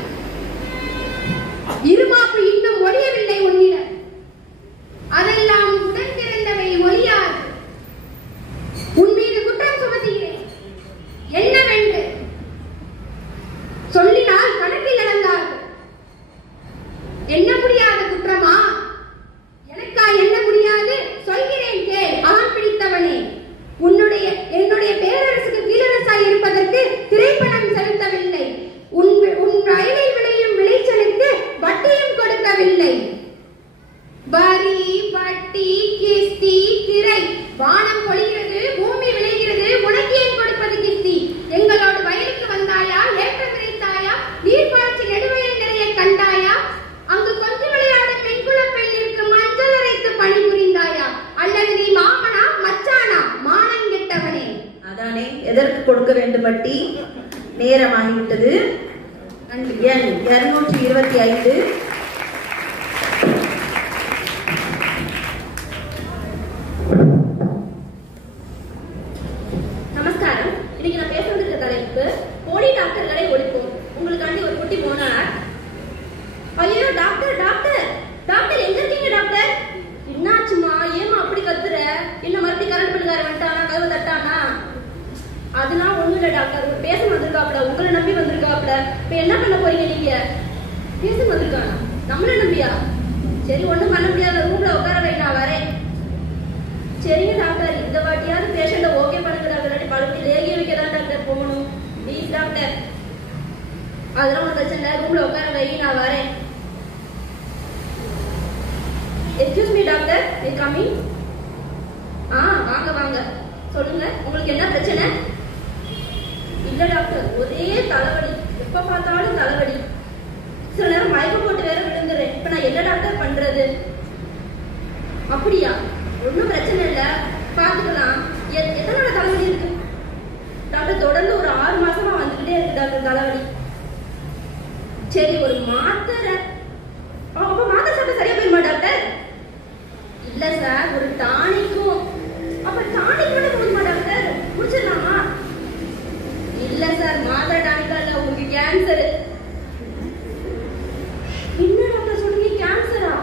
இருமாப்பு இன்னும் ஒழியவில்லை உன்னிடம். அதெல்லாம் உடன் பிறந்தவை ஒழியாது. உன் மீது குற்றம் சுமத்துகிறேன். என்னவென்று சொல்லினால் கணக்கில் அடங்காது. என்ன முடியாத குற்றமா? எனக்கா என்ன முடியாது? சொல்கிறேன் கேள். ஆண் பிடித்தவனே, என்னுடைய பேரரசுக்கு கீழரசாய் இருப்பதற்கு திரைப்பணம் செலுத்தவில்லை. உன் வயலில் விளையும் விளைச்சலுக்கு வட்டியும் கொடுக்கவில்லை. வரி, வட்டி, கிஸ்தி, திரை. வானம் பொழிகிறது, பூமி விளைகிறது, உனக்கு ஏன் கொடுப்பது கிஸ்தி? எங்களோடு வயலுக்கு வந்தாயா? ஏற்றம் விரைத்தாயா? நீர்ப்பாய்ச்சி நெடுவயல் நிறைய கண்டாயா? அங்கு கொஞ்சம் விளையாடும் பெண்குல பெண்ணிற்கு மஞ்சள் அரைத்து பணிபுரிந்தாயா? அல்லது நீ மாமனா மச்சானா? மானம் கெட்டவனே. அதானே எதற்கு கொடுக்க வேண்டும் வட்டி? நேரமாகிவிட்டது. எண் 225. நமஸ்காரம். இன்னைக்கு நான் பேச வந்திருக்க தலைப்பு போலி டாக்டர்களை ஒழிப்போம். உங்களுக்காண்டி ஒரு குட்டி போனார். ஐயோ டாக்டர் டாக்டர் டாக்டர், எங்க இருக்கீங்க டாக்டர்? என்னாச்சுமா? ஏமா அப்படி கத்துற? டாக்டர் பேச வந்திருக்காப்ல, உங்களை நம்பி வந்திருக்காப்ல. இப்ப என்ன பண்ண போறீங்க நீங்க? பேச வந்திருக்கானா? நம்மள நம்பியா? சரி, ஒண்ணும் பண்ண முடியாத, ரூம்ல உட்கார வை, நான் வரேன். சரிங்க டாக்டர், இந்த வாட்டியாவது பேஷண்ட ஓகே பண்ணுங்க டாக்டர். பழுத்து லேகிய வைக்க தான் டாக்டர் போகணும். Please doctor. அதெல்லாம் ஒன்றும் பிரச்சனை இல்லை, ரூம்ல உட்கார வை, நான் வரேன். Excuse me doctor, will coming. வாங்க வாங்க, சொல்லுங்க, உங்களுக்கு என்ன பிரச்சனை? இல்ல டாக்டர், ஒரே தலைவலி, எப்ப பார்த்தாலும் தலைவலி. சில நேரம் மயக்கம் போட்டு வேற விழுந்துறேன். இப்ப நான் என்ன டாக்டர் பண்றது? அப்படியா? ஒன்றும் பிரச்சனை இல்லை, பார்த்துக்கலாம். எத்தனை தலைவலி இருக்கு டாக்டர்? தொடர்ந்து ஒரு 6 மாசமா வந்துகிட்டே இருக்கு டாக்டர் தலைவலி. சரி, ஒரு மாத்திரை. அப்ப மாத்திரை சாப்பிட சரியா போயிருமா டாக்டர்? இல்ல சார், ஒரு டானிக்கும். அப்ப டானிக் மட்டும் போதுமா டாக்டர்? குடிச்சிடலாமா? இல்ல சார், மாத்திரை டானிக்கா இல்ல, உங்களுக்கு கேன்சர். என்ன டாக்டர் சொல்றீங்க, கேன்சரா?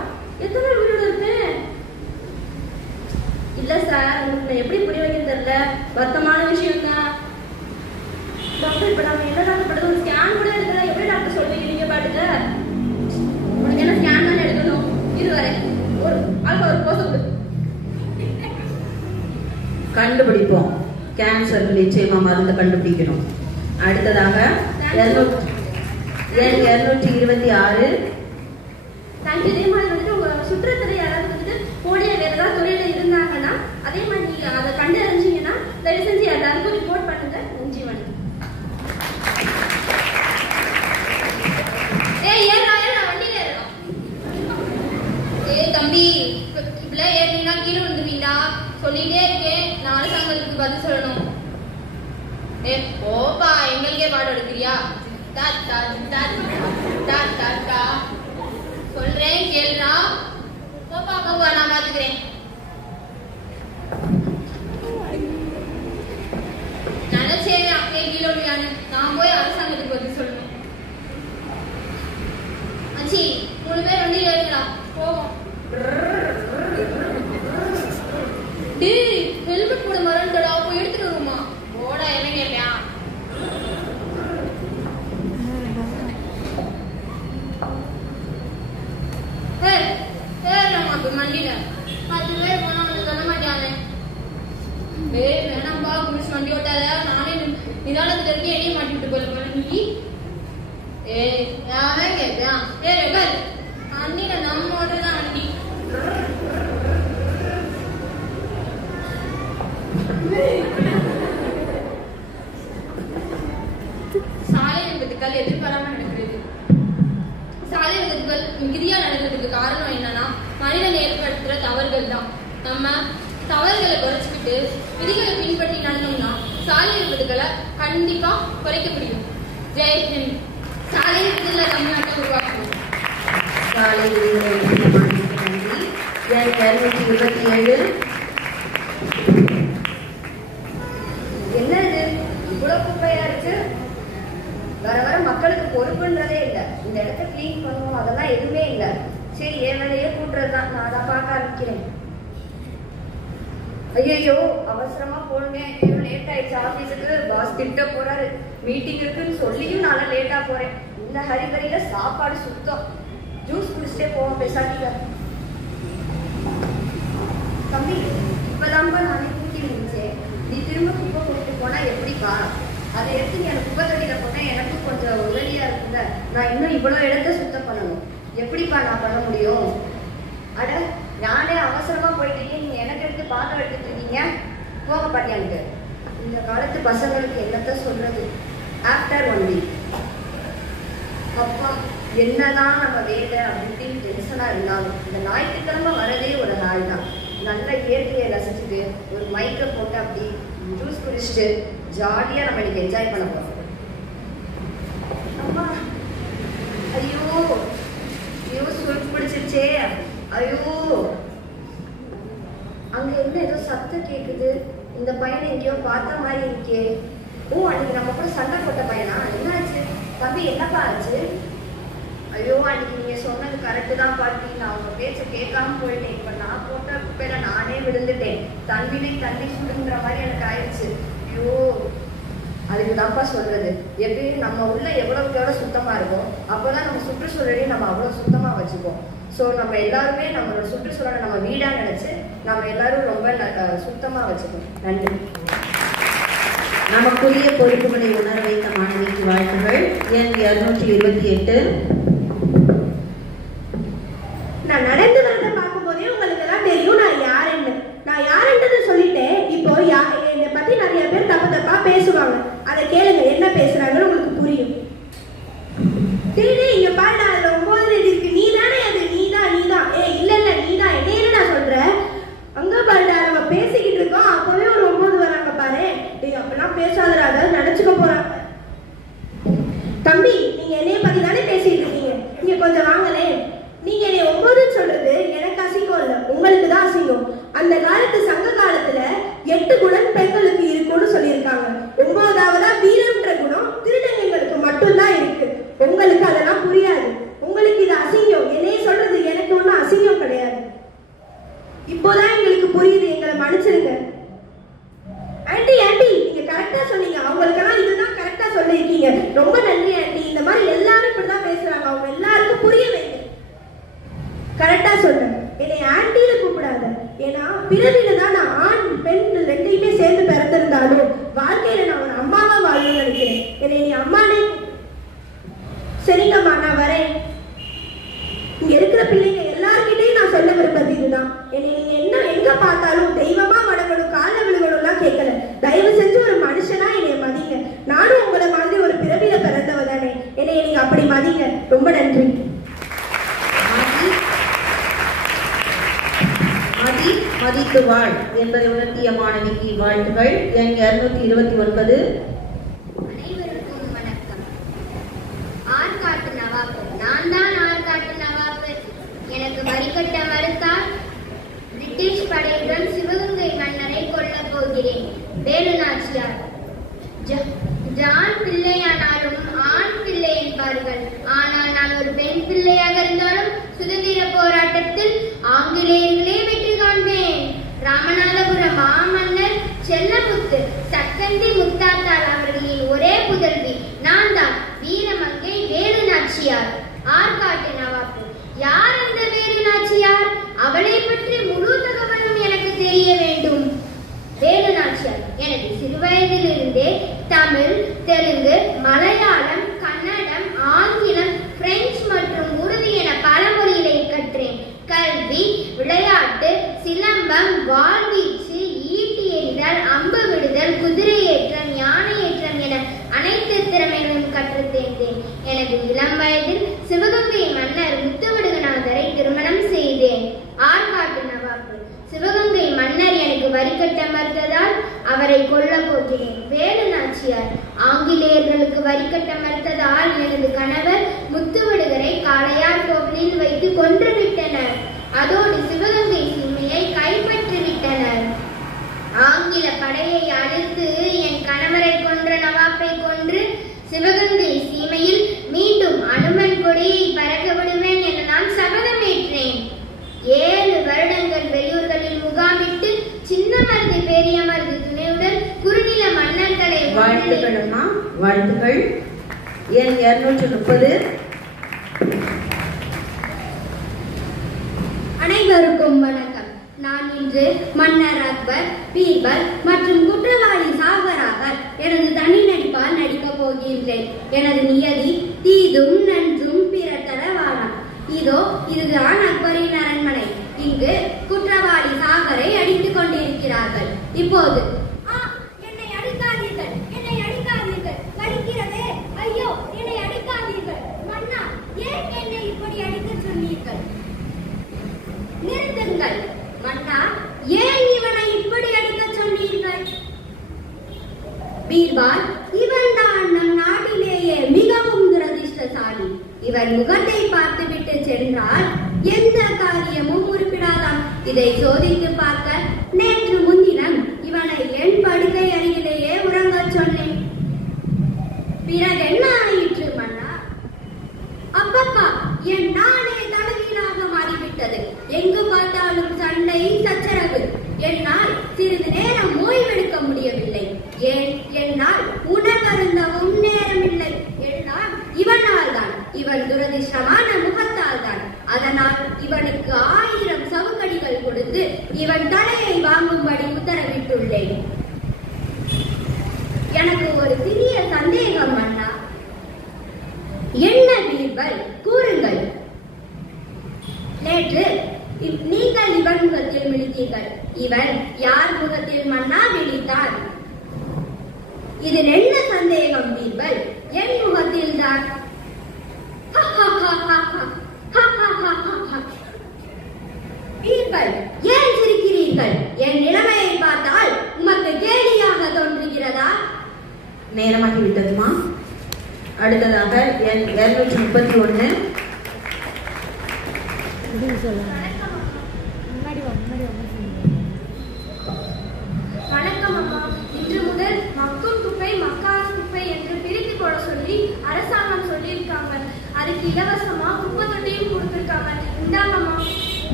எத்தனை நாள் உயிரோட இருப்பேன்? இல்ல சார், உங்களுக்கு எப்படி புரிய வைக்கிறது தெரியல, வருத்தமான விஷயம் தான் டாக்டர். இப்ப நம்ம என்ன டாக்டர் பண்றது? ஒரு ஸ்கேன் கூட எடுக்கல, எப்படி டாக்டர் சொல்றீங்க நீங்க பாட்டுங்க? உனக்கு என்ன ஸ்கேன் தான் எடுக்கணும்? இருவரை ஒரு ஆளுக்கு ஒரு கோசம் கொடு. கண்டுபிடிப்போம். கேன்சர் நிச்சயமா மருந்து கண்டுபிடிக்கணும். அடுத்ததாக 226. தேங்க்யூ. இதே மாதிரி வந்துட்டு உங்க சுற்றத்துல யாராவது வந்துட்டு போலியா வேற ஏதாவது தொழில இருந்தாங்கன்னா அதே மாதிரி நீங்க அதை கண்டு அறிஞ்சீங்கன்னா தயவு செஞ்சு எல்லாருக்கும் ரிப்போர்ட் பண்ணுங்க. நன்றி, வணக்கம். தம்பி, இப்பெல்லாம் ஏறினா கீழே விழுந்துருவீங்களா? சொல்லிட்டே இருக்கேன், நாலு சங்கத்துக்கு பதில் சொல்லணும். ஓப்பா, எங்களுக்கே பாடம் எடுக்கிறியா? சொல்றேன் கேளுடா. போப்பா போப்பா, நான் பாத்துக்கிறேன். நினைச்சேன் அங்கே கீழே விழுந்தான்னு. நான் போய் அரசாங்கத்துக்கு பதில் சொல்லணும். அச்சி, 3 பேர் வண்டி ஏறுங்களா, போவோம். டேய், ஹெல்மெட் போட மறந்துடா, போய் எடுத்துட்டு வருமா? போடா, என்ன கேட்பியா? ஏறலாமா இப்ப வண்டியில? 10 பேர் போனா வந்து சொல்ல மாட்டானே. வேணாம்பா, குடிச்சு வண்டி ஓட்டாத. நானே நிதானத்துல இருக்கு, என்னையும் மாட்டி விட்டு போயிருப்பேன் நீ. யாரே கேட்பியா? அண்ணில நம்ம ஓட்டதான் அண்டி. சாலை விபத்துக்கள் எதிர்பாராம நடக்கிறது. சாலை விபத்துக்கள் மிகுதியா நடக்கிறதுக்கு காரணம் என்னன்னா, மனிதன் ஏற்படுத்துற தவறுகள் தான். நம்ம தவறுகளை குறைச்சிக்கிட்டு விதிகளை பின்பற்றி நடந்தோம்னா சாலை விபத்துக்களை கண்டிப்பா குறைக்க முடியும். ஜெயஹிந்த். சாலை விபத்துல தமிழ்நாட்டை உருவாக்கணும். சாலை விதிகளை நன்றி. 227. என்ன இது இவ்வளவு குப்பையா இருக்கு? வர வர மக்களுக்கு பொறுப்புன்றதே இல்லை. இந்த இடத்த கிளீன் பண்ணுவோம், அதெல்லாம் எதுவுமே இல்லை. சரி, என் வேலையே கூட்டுறதுதான். நான் அதை பார்க்க ஆரம்பிக்கிறேன். ஐயோ, அவசரமா போடுங்க, லேட் ஆயிடுச்சு ஆபீஸுக்கு. பாஸ் திட்ட போறாரு. மீட்டிங் இருக்குன்னு சொல்லியும் நான் லேட்டா போறேன். இந்த ஹரிபரியில சாப்பாடு சுத்தம். ஜூஸ் குடிச்சிட்டே போவோம் பேசாதீங்க. தம்பி, இப்பதான்பா நானே கூட்டி முடிச்சேன். நீ திரும்ப குப்பை போட்டு போனா எப்படிப்பா? அதை எடுத்து நீ அந்த குப்பை தொட்டியில போட்டா எனக்கும் கொஞ்சம் உதவியா இருக்குல்ல. நான் இன்னும் இவ்வளவு இடத்த சுத்தம் பண்ணணும். எப்படிப்பா நான் பண்ண முடியும்? அட, நானே அவசரமா போயிட்டீங்க, நீங்க எனக்கு எடுத்து பாத்திரம் எடுத்துட்டு இருக்கீங்க. போக பாட்டியானுக்கு. இந்த காலத்து பசங்களுக்கு என்னத்த சொல்றது? After 1 week. அப்பா, என்னதான் நம்ம வேலை அப்படின்னு டென்ஷனா இருந்தாலும் இந்த ஞாயிற்றுக்கிழமை வரதே ஒரு நாள் தான். நல்ல இயற்கையை ரசிச்சுட்டு ஒரு மைக்கை போட்டு அப்படி ஜூஸ் குடிச்சிட்டு ஜாலியா நம்ம இன்னைக்கு என்ஜாய் பண்ண போறோம். அம்மா, ஐயோ ஐயோ, சுருக்கு பிடிச்சிருச்சே. ஐயோ, அங்க என்ன ஏதோ சத்தம் கேக்குது. இந்த பையனை எங்கேயோ பார்த்த மாதிரி இருக்கே. ஓ, அன்னைக்கு நம்ம கூட சண்டை போட்ட பையனா? என்ன ஆச்சு தம்பி? என்னப்பா ஆச்சு? ஐயோ, அன்னைக்கு நீங்க சொன்னது கரெக்டு தான் பாட்டி. நான் உங்க பேச்ச கேட்காம போயிட்டேன். இப்ப நான் போட்ட குப்பையில நானே விழுந்துட்டேன். தண்ணினை தண்ணி சுடுங்கிற மாதிரி எனக்கு ஆயிடுச்சு. ஐயோ, அதுக்கு தான்ப்பா சொல்றது. எப்பயும் நம்ம உள்ள எவ்வளவுக்கு எவ்வளவு சுத்தமா இருக்கும் அப்போதான் நம்ம சுற்றுச்சூழலையும் நம்ம அவ்வளவு சுத்தமா வச்சுப்போம். ஸோ நம்ம எல்லாருமே நம்மளோட சுற்றுச்சூழலை நம்ம வீடா நினைச்சு நம்ம எல்லாரும் ரொம்ப சுத்தமா வச்சுக்கணும். நன்றி. நமக்குரிய பொறுப்புகளை உணர வைத்த மாணவிக்கு வாழ்த்துகள். எண் 228. நான் நடந்து வரத பார்க்கும்போதே உங்களுக்கு எல்லாம் தெரியும் நான் யாருன்றது சொல்லிட்டேன். இப்போ என்னை பத்தி நிறைய பேர் தப்பா பேசுவாங்க. அதை கேளுங்க, என்ன பேசுறாங்கன்னு உங்களுக்கு புரியும். இங்க பாரு, நான் அதுல 9 இருக்கு. நீ தானே அது? நீதான். இல்ல நீதான். என்ன நான் சொல்றேன்? அங்க பாருடா, நம்ம பேசிக்கிட்டு இருக்கோம், அப்பவே ஒரு 9 வராங்க பாரு. அப்பெல்லாம் பேசாதடா, அதாவது நினைச்சுக்க போறாங்க. தம்பி, நீங்க என்னைய பத்தி தானே பேசிட்டு இருக்கீங்க. நீங்க கொஞ்சம் வாங்களே. நீங்க என்னை 9ன்னு சொல்றது எனக்கு அசிங்கம் இல்ல, உங்களுக்கு தான் அசிங்கம். அந்த காலத்து சங்க காலத்துல 8 குணம் பெண்களுக்கு இருக்கும்னு சொல்லியிருக்காங்க. 9வதா வீரம்ன்ற குணம் திருநங்கைகளுக்கு மட்டும்தான் இருக்கு. உங்களுக்கு அதெல்லாம் புரியாது. உங்களுக்கு இது அசிங்கம். என்னைய சொல்றது எனக்கு ஒன்றும் அசிங்கம் கிடையாது. இப்போதான் எங்களுக்கு புரியுது, எங்களை மன்னிச்சிருங்க. ஆண்டி நீங்க கரெக்டா சொன்னீங்க. அவங்களுக்கெல்லாம் இதுதான் கரெக்டா சொல்லியிருக்கீங்க. ரொம்ப நன்றி ஆண்டி. இந்த மாதிரி எல்லாரும் இப்படிதான் பேசுறாங்க. அவங்க எல்லாருக்கும் புரிய வைங்க. கரெக்டா சொல்றேன். என்னை ஆண்டியில கூப்பிடாத. ஏன்னா பிறவில தான் நான் ஆண் பெண் ரெண்டையுமே சேர்ந்து பிறந்திருந்தாலும் வாழ்க்கையில நான் ஒரு அம்மாவா வாழணும்னு நினைக்கிறேன். என்னை நீ அம்மானே. சரிங்கம்மா, நான் வரேன். இங்க இருக்கிற பிள்ளைங்க எல்லார்கிட்டையும் நான் சொல்ல விருப்பது இதுதான். என்னை நீங்க எங்க பார்த்தாலும் தெய்வமா வணங்கணும், கால விழுகணும்லாம் கேட்கல. தயவு செஞ்சு ஒரு மனுஷனா என்னைய மதிங்க. நானும் உங்களை மாதிரி ஒரு பிறவில பிறந்தவ தானே. என்னைய நீங்க அப்படி மதிங்க. ரொம்ப நன்றி. மதித்து வாழ் என்பதை உணர்த்திய மாணவிக்கு வாழ்த்துகள். எண் 229. அனைவருக்கும் வணக்கம். ஆற்காட்டு நவாப்பு, நான் தான் ஆற்காட்டு நவாப்பு. எனக்கு வரிகட்ட மறுத்தால் பிரிட்டிஷ் படையுடன் சிவகங்கை மன்னரை கொல்லப் போகிறேன். வேலு நாச்சியார். ஜான் பிள்ளையானாலும் ஆண் பிள்ளை என்பார்கள். ஆனால் நான் ஒரு பெண் பிள்ளையாக இருந்தாலும் சுதந்திர போராட்டத்தில் ஆங்கிலேயர்களே வெற்றி காண்பேன். ராமநாதபுரம் மாமன்னர் செல்லமுத்து சக்கந்தி முத்தாத்தாள் அவர்களின் ஒரே புதல்வி நான் தான், வீரமங்கை வேலு நாச்சியார். ஆற்காட்டு நவாப்பு. யார் அந்த வேலு நாச்சியார்? அவளை பற்றி முழு தகவலும் எனக்கு தெரிய வேண்டும். வேலு நாச்சியார். எனக்கு சிறுவயதிலிருந்தே தமிழ், தெலுங்கு, மலையாளம், கன்னடம், ஆங்கிலம், பிரெஞ்சு மற்றும் உருது என பல மொழிகளை கற்றேன். கல்வி, விளையாட்டு, சிலம்பம், வாழ்வீச்சு, ஈட்டி எறிதல், அம்பு விடுதல், குதிரை ஏற்றம், யானை ஏற்றம் என அனைத்து திறமைகளும் கற்று தேர்ந்தேன். எனது இளம் வயதில் சிவகங்கை மன்னர் முத்துவடுகநாதரை திருமணம் செய்தேன். ஆற்காட்டு நவாப்பு. சிவகங்கை மன்னர் எனக்கு வரிகட்ட மறுத்ததால் அவரை கொல்ல போகிறேன். வேலு நாச்சியார். ஆங்கிலேயர்களுக்கு வரிகட்ட மறுத்ததால் எனது கணவர் முத்துவடுகரை காளையார் கோவிலில் வைத்து கொன்றுவிட்டனர். அதோடு சிவகங்கை சீமையை கைப்பற்றிவிட்டனர். ஆங்கில படையை அழித்து என் கணவரை கொன்ற நவாப்பை கொன்று சிவகங்கை சீமையில் மீண்டும் அனுமன் கொடியை பறக்க விடுவேன் என நான் சபதமேற்றேன். 7 வருடங்கள் வெளியூர்களில் முகாமிட்டு சின்ன மருது பெரிய மருது துணையுடன் குறுநில மன்னர்களை வாழ்த்துகள். எண் 230. அனைவருக்கும் வணக்கம். நான் இன்று மன்னர் அக்பர், பீர்பல் மற்றும் குற்றவாளி சாகராக எனது தனி நடிப்பால் நடிக்கப் போகின்றேன். எனது நியதி தீதும் நன்றும் பிறத்தர வாழாம். இதோ இதுதான் அக்பரின் அரண்மனை. இங்கு குற்றவாளி சாகரை அடித்துக் கொண்டிருக்கிறார்கள். இப்போது என்னை அடிக்காதீர்கள், என்னை அடிக்காதீர்கள், வலிக்கிறதே, ஐயோ என்னை அடிக்காதீர்கள். மன்னா, ஏன் என்னை இப்படி அடிக்க சொன்னீர்கள்? நிறுத்துங்கள். மன்னா, ஏன் இவனை இப்படி அடிக்க சொன்னீர்கள்? பீர்பால், இவன் தான் நம் நாட்டிலேயே மிகவும் துரதிர்ஷ்டசாலி. இவன் முகத்தை பார்த்துவிட்டு சென்றால் எந்த காரியமும் உருப்பிடாதாம். இதை சோதித்து பார்க்க நேற்று முன்தினம் இவனை என் படுக்கை அருகிலேயே உறங்கச் சொன்னேன். பிறகு என்ன ஆயிற்று மன்னா? அப்பப்பா, என் நானே தடவீனாக மாறிவிட்டது. எங்கு பார்த்தாலும் சண்டை, சச்சரவு. என்னால் சிறிது நேரம் ஓய்வெடுக்க முடியவில்லை. என்னால் உணவு பலிஷ்டமான முகத்தால் தான். அதனால் இவனுக்கு 1000 சவுக்கடிகள் கொடுத்து இவன் தலையை வாங்கும்படி உத்தரவிட்டுள்ளேன். எனக்கு ஒரு சிறிய சந்தேகம் அண்ணா. என்ன பீர்பல், கூறுங்கள். நேற்று நீங்கள் இவன் முகத்தில் விழித்தீர்கள். இவன் யார் முகத்தில் மன்னா விழித்தான்? இதில் என்ன சந்தேகம் பீர்பல்? என் முகத்தில் தான். பீர்பல், ஏன் சிரிக்கிறீர்கள்? என் நிலைமையை பார்த்தால் உமக்கு கேலியாக தோன்றுகிறதா? நேரமாகிவிட்டதுமா. அடுத்ததாக எண் 231. வணக்கம் அம்மா. இன்று முதல் மக்கும் குப்பை மக்காத குப்பை என்று பிரித்து போட சொல்லி அரசாங்கம் சொல்லியிருக்காங்க. அதுக்கு இலவசமா குப்பை தொட்டியும் கொடுத்துருக்காங்க. இந்தாங்கம்மா.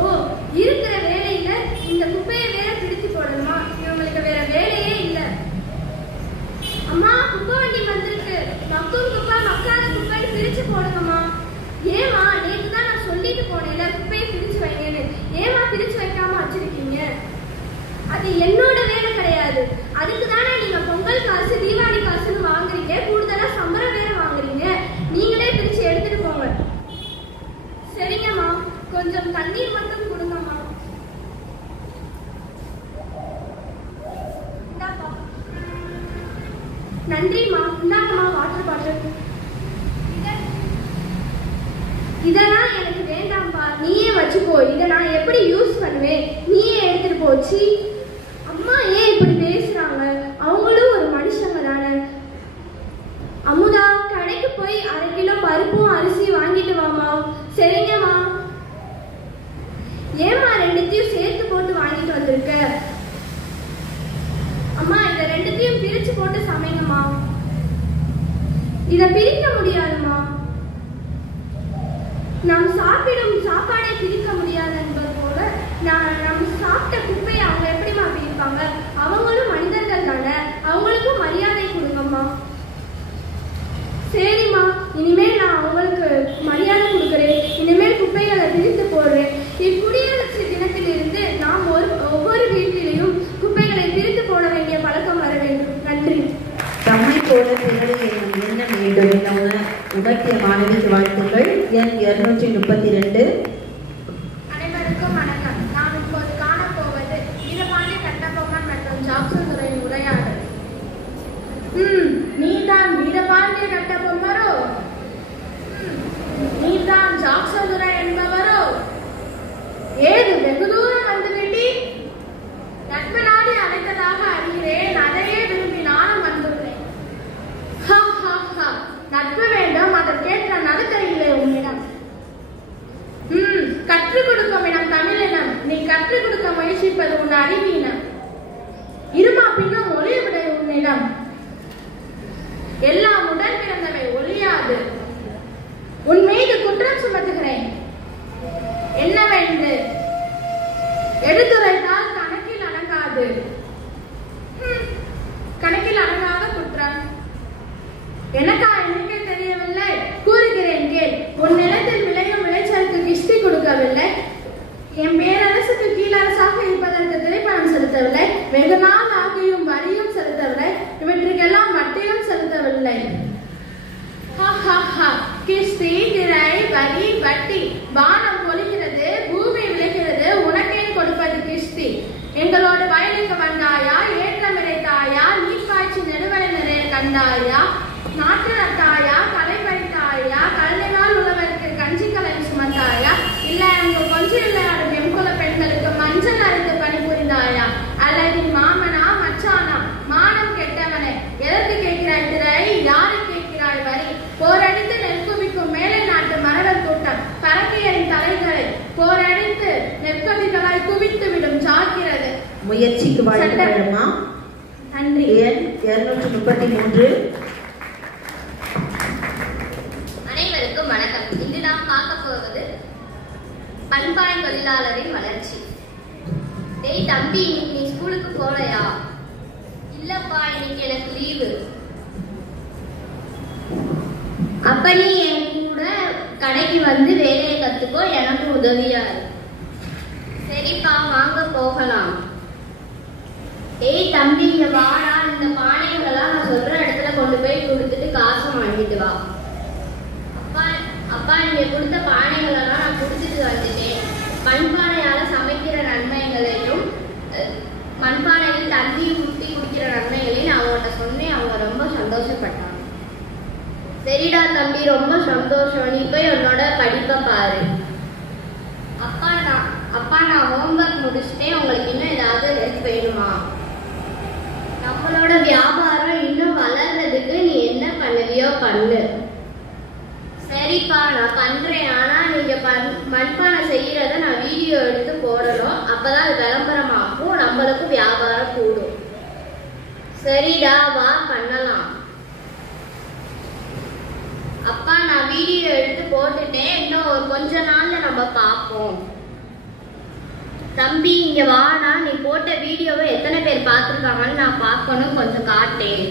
ஓ, இருக்கிற வேலையில இந்த குப்பையை வேற பிரித்து போடணுமா? இவங்களுக்கு வேற வேலையே இல்லை. அம்மா, குப்பை வண்டி வந்திருக்கு. மக்கும் குப்பை மக்காத குப்பைன்னு பிரிச்சு போடுங்கம்மா. ஏமா, நேற்று தான் நான் சொல்லிட்டு போனேன்ல குப்பையை பிரிச்சு வைங்கன்னு. ஏமா பிரிச்சு வைக்காம வச்சிருக்கீங்க? அது என்னோட வேலை கிடையாது. அதுக்கு தானே நீங்க பொங்கல் காசு தீபாவளி காசுன்னு வாங்குறீங்க, கூடுதலா சம்பளம் வேற வாங்குறீங்க. நீங்களே பிரிச்சு எடுத்துட்டு போங்க. சரிங்கம்மா, கொஞ்சம் தண்ணீர் மட்டும் கொடுங்கம்மா. நன்றிம்மா. இந்தாங்கம்மா வாட்டர் பாட்டில். இதெல்லாம் எனக்கு வேண்டாம்ப்பா, நீயே வச்சுக்கோ. இதை நான் எப்படி யூஸ் பண்ணுவேன்? நீயே எடுத்துட்டு போச்சு. அம்மா ஏன் இப்படி பேசுறாங்க? அவங்களும் ஒரு மனுஷங்க தானே. அமுதா, கடைக்கு போய் 1/2 கிலோ பருப்பும் அரிசி வாங்கிட்டு வாமா. சரிங்கம்மா. ஏமா 2த்தையும் சேர்த்து போட்டு வாங்கிட்டு வந்திருக்க? அம்மா, இத 2த்தையும் பிரிச்சு போட்டு சமைங்கம்மா. இத பிரிக்க முடியாதுமா. நாம் சாப்பிடும் சாப்பாடை பிரிக்க முடியாது என்பது போல நம்ம சாப்பிட்ட குப்பையை அவங்க எப்படிமா பிரிப்பாங்க? அவங்களும் மனிதர்கள் தானே, அவங்களுக்கும் மரியாதை கொடுங்கம்மா. சரிம்மா, இனிமேல் நான் அவங்களுக்கு மரியாதை கொடுக்குறேன். இனிமேல் குப்பைகளை பிரித்து போடுறேன். இக்குடியரசு தினத்திலிருந்து நாம் ஒவ்வொரு வீட்டிலையும் குப்பைகளை பிரித்து போட வேண்டிய பழக்கம் வர வேண்டும். நன்றி. தம்மை போல பிறரை என்ன வேண்டும் என உணர்த்திய மாணவிக்கு வாழ்த்துக்கள். எண் 232. அனைவருக்கும் வணக்கம். நான் இப்போது காணப்போவது வீரபாண்டிய கட்டபொம்மன் மற்றும் ஜாக்சன் துரையின் உரையாடல். நீதான் வீரபாண்டிய கட்டபொம்மரோ? நீதான் ஜாக்சன் துரை என்பவரோ? ஏது வெகு தூரம் வந்துவிட்டி? நட்பு நாடி அழைத்ததாக அறிகிறேன். அதையே விரும்பி நானும் வந்துள்ளேன். நட்பு வேண்டும், அதற்கேற்ற நடுக்கையிலே உன்னிடம். கற்றுக் கொடுக்கும் இனம் தமிழினம். நீ கற்றுக் கொடுக்க முயற்சிப்பது உன் அறிவீனம். இருமா பின்னும் ஒளி விட உன்னிடம். எல்லாம் உடன் பிறந்தவை ஒளியாது. உன் மீது குற்றம் சுமத்துகிறேன். என்னவென்று எடுத்துரைத்தால் கணக்கில் அடங்காது. கணக்கில் அடங்காத குற்றம். எனக்கா எனக்கே தெரியவில்லை. கூறுகிறேன் கேள். உன் நிலத்தில் விளையும் விளைச்சலுக்கு கிஸ்தி கொடுக்கவில்லை. என் பேரரசுக்கு கீழரசாக இருப்பதற்கு திரைப்பணம் செலுத்தவில்லை. வெகு நாள் ஆகியும் வரியும் செலுத்தவில்லை. இவற்றுக்கெல்லாம் வட்டியும் செலுத்தவில்லை. கிஸ்தி, திரை, வரி, வட்டி. வானம் பொழிகிறது, பூமி விளைகிறது, உனக்கேன் கொடுப்பது கிஸ்தி? எங்களோடு வயலுக்கு வந்தாயா? ஏற்றம் இறைத்தாயா? நீர்ப்பாய்ச்சி நெடுவலை நிறைய கண்டாயா? நாட்டு நட்டாயா? களை பறித்தாயா? கலைஞனால் உள்ளவருக்கு கஞ்சி கலை சுமத்தாயா? இல்ல உங்க கொஞ்சம் விளையாடும் எம்குல பெண்களுக்கு மஞ்சள் அரைத்து பணிபுரிந்தாயா? அல்லது மாமனா மச்சானா? மானம் கெட்டவனே, எதற்கு கேட்கிறாய் திரை? யாரு கேட்கிறாய் வரி? போரடித்து நெற்குவிக்கும் மேலை நாட்டு மரவர் கூட்டம் பறக்கையரின் தலைகளை போரடித்து நெற்கதிகளாய் குவித்து விடும் ஜாக்கிரது. முயற்சிக்கு வாழ்த்துக்களுமா. நன்றி. எண் 233. அனைவருக்கும் வணக்கம். இன்று நாம் பார்க்க போவது பண்பாய் தொழிலாளரின் வளர்ச்சி. டேய் தம்பி, இன்னைக்கு நீ ஸ்கூலுக்கு போலையா? இல்லப்பா, இன்னைக்கு எனக்கு லீவு. அப்ப நீ கடைக்கு வந்து வேலையை கத்துக்கோ, எனக்கு உதவியா இருக்கு. சரிப்பா, வாங்க போகலாம். ஏய் தம்பி, இங்க வாடா. இந்த பானைகளெல்லாம் நான் சொல்ற இடத்துல கொண்டு போய் கொடுத்துட்டு காசு வாங்கிட்டு வா. அப்பா நீங்க கொடுத்த பானைகளெல்லாம் நான் கொடுத்துட்டு வந்துட்டேன். மண்பானையால சமைக்கிற நன்மைகளையும் மண்பானையில் தண்ணி ஊற்றி குடிக்கிற நன்மைகளையும் நான் அவங்கள்ட்ட சொன்னேன். அவங்க ரொம்ப சந்தோஷப்பட்டாங்க. சரிடா தம்பி, ரொம்ப சந்தோஷம். நீ போய் உன்னோட படிப்பை பாரு. அப்பா நான் ஹோம்ஒர்க் முடிச்சுட்டேன். உங்களுக்கு இன்னும் ஏதாவது ஹெல்ப் வேணுமா? நம்மளோட வியாபாரம் இன்னும் வளர்றதுக்கு நீ என்ன பண்ணுவியோ பண்ணு. சரிப்பா, நான் பண்றேன். ஆனா நீங்க மண்பானை செய்யறத நான் வீடியோ எடுத்து போடணும். அப்பதான் அது விளம்பரமாகும், நம்மளுக்கும் வியாபாரம் கூடும். சரிடா, வா பண்ணலாம். அப்பா, நான் வீடியோ எடுத்து போட்டுட்டேன். இன்னும் ஒரு கொஞ்ச நாள்ல நம்ம பார்ப்போம். தம்பி, இங்க வாடா. நீ போட்ட வீடியோவை எத்தனை பேர் பார்த்துருக்காங்கன்னு நான் பார்க்கணும். கொஞ்சம் காட்டேன்.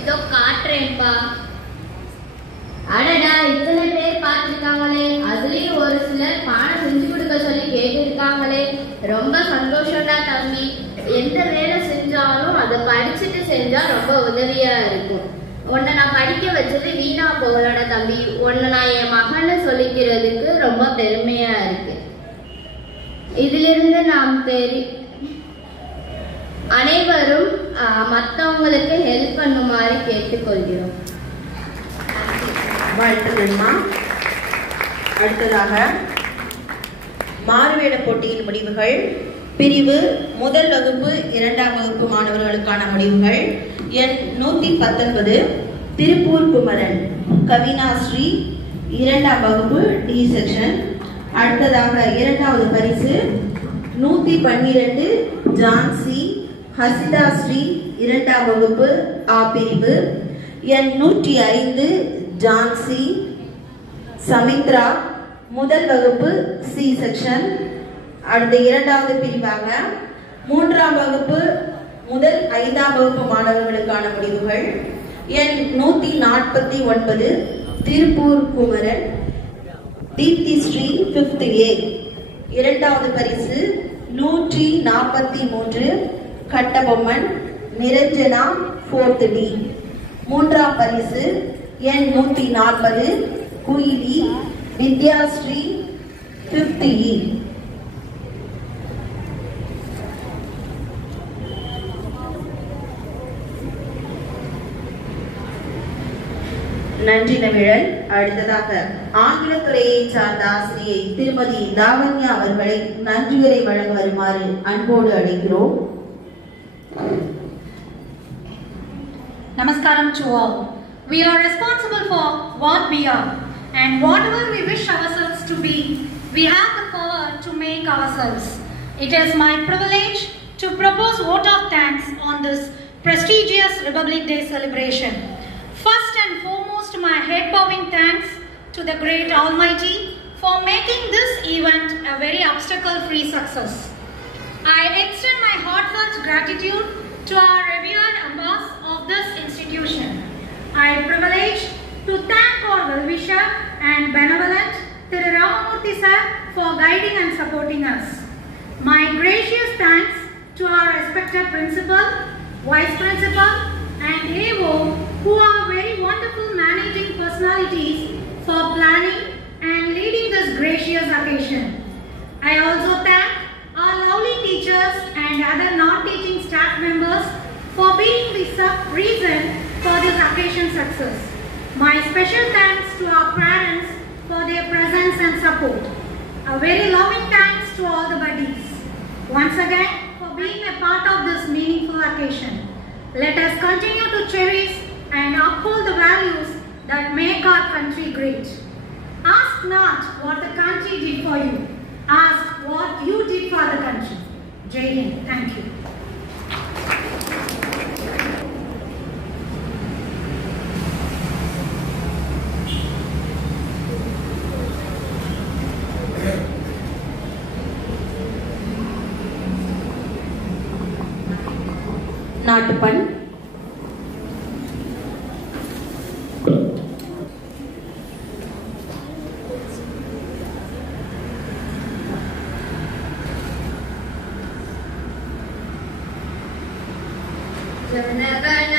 இதோ காட்டுறேன்ப்பா. அடடா, இத்தனை பேர் பார்த்துருக்காங்களே. அதுலயும் ஒரு சிலர் பானை செஞ்சு கொடுக்க சொல்லி கேட்டிருக்காங்களே. ரொம்ப சந்தோஷம்டா தம்பி. எந்த வேலை செஞ்சாலும் அதை படிச்சுட்டு செஞ்சா ரொம்ப உதவியா இருக்கும். உன்னை நான் படிக்க வச்சது வீணா போகலடா தம்பி. உன்னை நான் என் மகன்னு சொல்லிக்கிறதுக்கு ரொம்ப பெருமையா இருக்கு. இதிலிருந்து நாம் அனைவரும் மற்றவங்களுக்கு ஹெல்ப் பண்ணுமாறு கேட்டுக்கொள்கிறோம். வாழ்த்துக்கள்மா. அடுத்ததாக மாறுவேட போட்டியின் முடிவுகள். பிரிவு முதல் வகுப்பு 2ஆம் வகுப்பு மாணவர்களுக்கான முடிவுகள். எண் 119 திருப்பூர் குமரன் கவினா ஸ்ரீ 2ஆம் வகுப்பு டி செக்ஷன். அடுத்ததாக 2வது பரிசு 112 ஜான்சி ஹசிதா ஸ்ரீ 2ஆம் வகுப்பு ஆ பிரிவு. எண் 105 ஜான்சி சமித்ரா முதல் வகுப்பு சி செக்ஷன். அடுத்த 2வது பிரிவாக 3ஆம் வகுப்பு முதல் 5ஆம் வகுப்பு மாணவர்களுக்கான முடிவுகள். எண் 149 திருப்பூர் குமரன் தீப்தி ஸ்ரீ 5th A. 2வது பரிசு 143 கட்டபொம்மன் நிரஞ்சனா 4th D. 3ஆம் பரிசு எண் 140 குயிலி வித்யாஸ்ரீ 5th E. நன்றி தமிழன். அடுத்ததாக ஆங்கிலத்துறையை சார்ந்த ஆசிரியை திருமதி லாவண்யா அவர்களை நன்றியுரை வழங்க வருமாறு அன்போடு அழைக்கிறோம். Namaskaram to all. We are responsible for what we are, and whatever we wish ourselves to be, we have the power to make ourselves. It is my privilege to propose vote of thanks on this prestigious Republic Day celebration. First and foremost, my head-bowing thanks to the great Almighty for making this event a very obstacle-free success. I extend my heartfelt gratitude to our revered boss of this institution. I am privileged to thank our well-wisher and benevolent Thiru Ramamurthy sir for guiding and supporting us. My gracious thanks to our respected principal, vice principal and AO who are very wonderful managing personalities for planning and leading this gracious occasion. I also thank our lovely teachers and other non-teaching staff members for being the reason for this occasion success. My special thanks to our parents for their presence and support. A very loving thanks to all the buddies once again for being a part of this meaningful occasion. Let us continue to cherish and uphold the values that make our country great. Ask not what the country did for you. Ask what you did for the country. Jai Hind. Thank you. நாட்டுப்பண். சொன்னவன